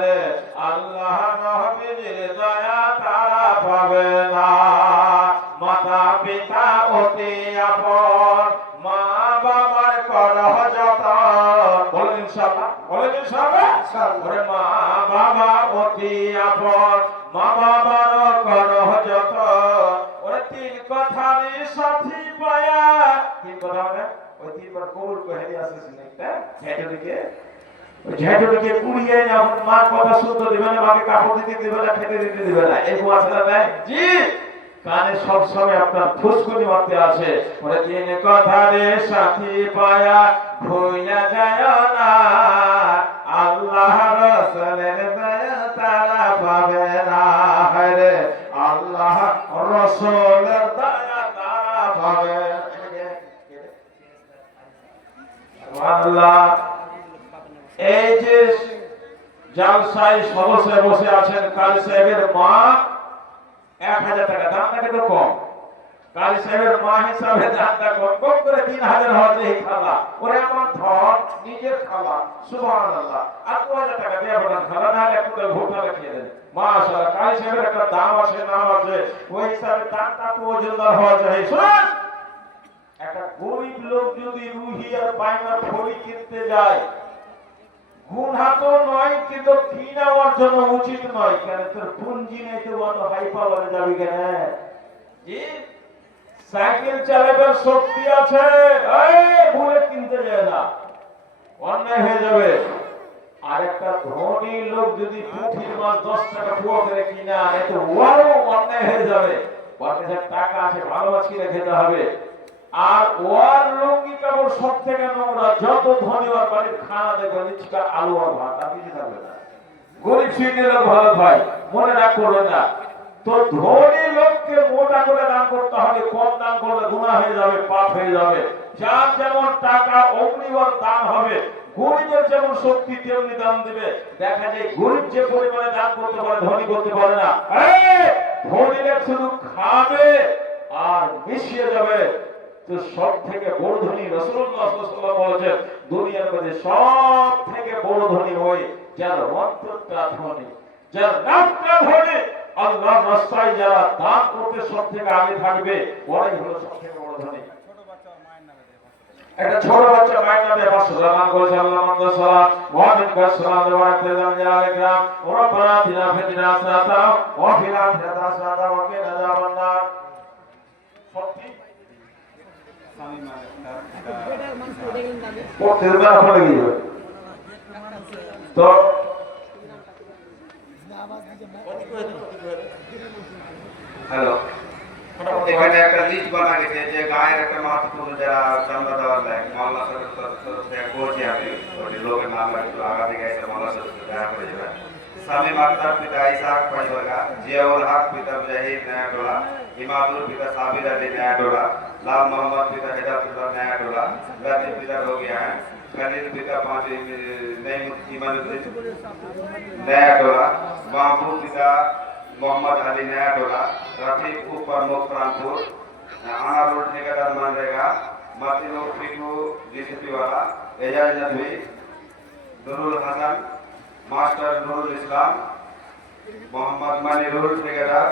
রে আল্লাহ নবীজির দয়া তারা পাবে না মাতা পিতা অতি আপন মা বাবার করহ যত বলেন ইনশাআল্লাহ বলেন ইনশাআল্লাহ ওরে মা বাবা অতি আপন মা বাবার করহ যত ওরে তিন কথারই সাথী পায়া তিন কথা মানে ওই তিনবার কবুল কহেলি আছে সিনেকটা ঝেটুকে ওই ঝেটুকে কুড়িয়ে যখন মার কথা শুনতে দিবে না মাকে কাপড় দিতে দিবে না খেতে দিতে দিবে না এই কুয়াশা নাই জি কানে সব সময় আপনার ফুসকুনি মারতে আছে ওরে তিন কথারে সাথী পায়া ভুইলা যায় না আল্লাহ রাসূলের দয়া তারা পাবে না রে আল্লাহ রাসূলের দয়া তারা পাবে আল্লাহ এই যে জালসায় সদস্য বসে আছেন কালী সাহেবের মা 1000 টাকা দাম নাকি তো কম কালী সাহেবের মা হিসাবে দামটা কম কম করে 3000 হতে এই খালা ওরে আমার ধন নিজের খালা সুবহানাল্লাহ আর 2000 টাকা দিয়ে বলেন খালা না একটু করে ভোটটা লিখে দেন মাশাআল্লাহ কালী সাহেবের একটা দাম আছে নাম আছে ওই হিসাবে দামটা তো ওজনদার হওয়া চাই শুনুন একটা গরিব লোক যদি রুহি আর বাইনার ফলি কিনতে যায় গুনাহ তো নয় কিন্তু কিনার জন্য উচিত নয় কারণ তোর পুঞ্জি নেই তো অত হাই পাওয়ারে যাবি কেন জি সাইকেল চালাবার শক্তি আছে এই বুলেট কিনতে যায় না অন্যায় হয়ে যাবে আর একটা ধনী লোক যদি পুঁঠির মাছ 10 টাকা পুয়া করে কিনা আনে তো ওরও অন্যায় হয়ে যাবে ওর টাকা আছে ভালো মাছ কিনে খেতে হবে আর ওর লুঙ্গি কাপড় সব থেকে নোংরা যত ধনী ওর বাড়ির খানা দেখবে নিচকা আলু আর ভাত আর কিছু থাকবে না গরিব শ্রেণীর লোক ভালো ভাই মনে রাখ করবে না তো ধনী লোককে মোটা করে দান করতে হবে কম দান করলে গুনাহ হয়ে যাবে পাপ হয়ে যাবে যার যেমন টাকা অগ্নিবর দান হবে গরিবের যেমন শক্তি তেমনি দান দিবে দেখা যায় গরিব যে পরিমাণে দান করতে পারে ধনী করতে পারে না ধনী লোক শুধু খাবে আর মিশিয়ে যাবে তো সব থেকে বড় ধনী রাসূলুল্লাহ সাল্লাল্লাহু আলাইহি ওয়াসাল্লাম বলেছেন দুনিয়ার মধ্যে সব থেকে বড় ধনী হয় যার অন্তরটা ধনী যার নামটা ধনী আল্লাহর রাস্তায় যারা দান করতে সব থেকে আগে থাকবে ওরাই হলো সব থেকে বড় ধনী একটা ছোট বাচ্চা মায়ের নামে 500 টাকা দান করেছে আল্লাহ মানদা সালাত মুহাম্মদ সাল্লাল্লাহু আলাইহি ওয়া সাল্লাম রব্বানা আতিনা ফিদ দুনিয়া হাসানাতাও ওয়া ফিল আখিরাতি হাসানাতাও ওয়া কিনা আযাবান নার সত্যি তো হ্যালো এখানে একটা লিস্ট বানা গেছে যে গায়ের একটা মাতৃত্ব যারা চান্দা দেওয়ার দেয় মাল্লা সরকার বলছি আমি ওই লোকের নাম একটু আগামী গেছে মাল্লা সরকার দেখা করে যাবে শামীম আক্তার পিতা ইসাহাক পাইবাগা, জিয়াউল হক পিতা মুজাহিদ নায়াটোলা, ইমাদুর পিতা সাবির আলী নায়াটোলা, लाल मोहम्मद पिता हिदायतुल्लाह नायाटोला, लातिफ पिता हो गया है, खलील पिता पांच इमानुद्दीन नायाटोला, महबूब पिता मोहम्मद अली नायाटोला, रफीक ऊपर मुखरानपुर, आना रोड ठेकेदार मनरेगा, मातिनो पिकू डीसीपी वाला, एजाज नदवी, नूरुल हसन, मास्टर नूरुल इस्लाम, मोहम्मद मनीरुल ठेकेदार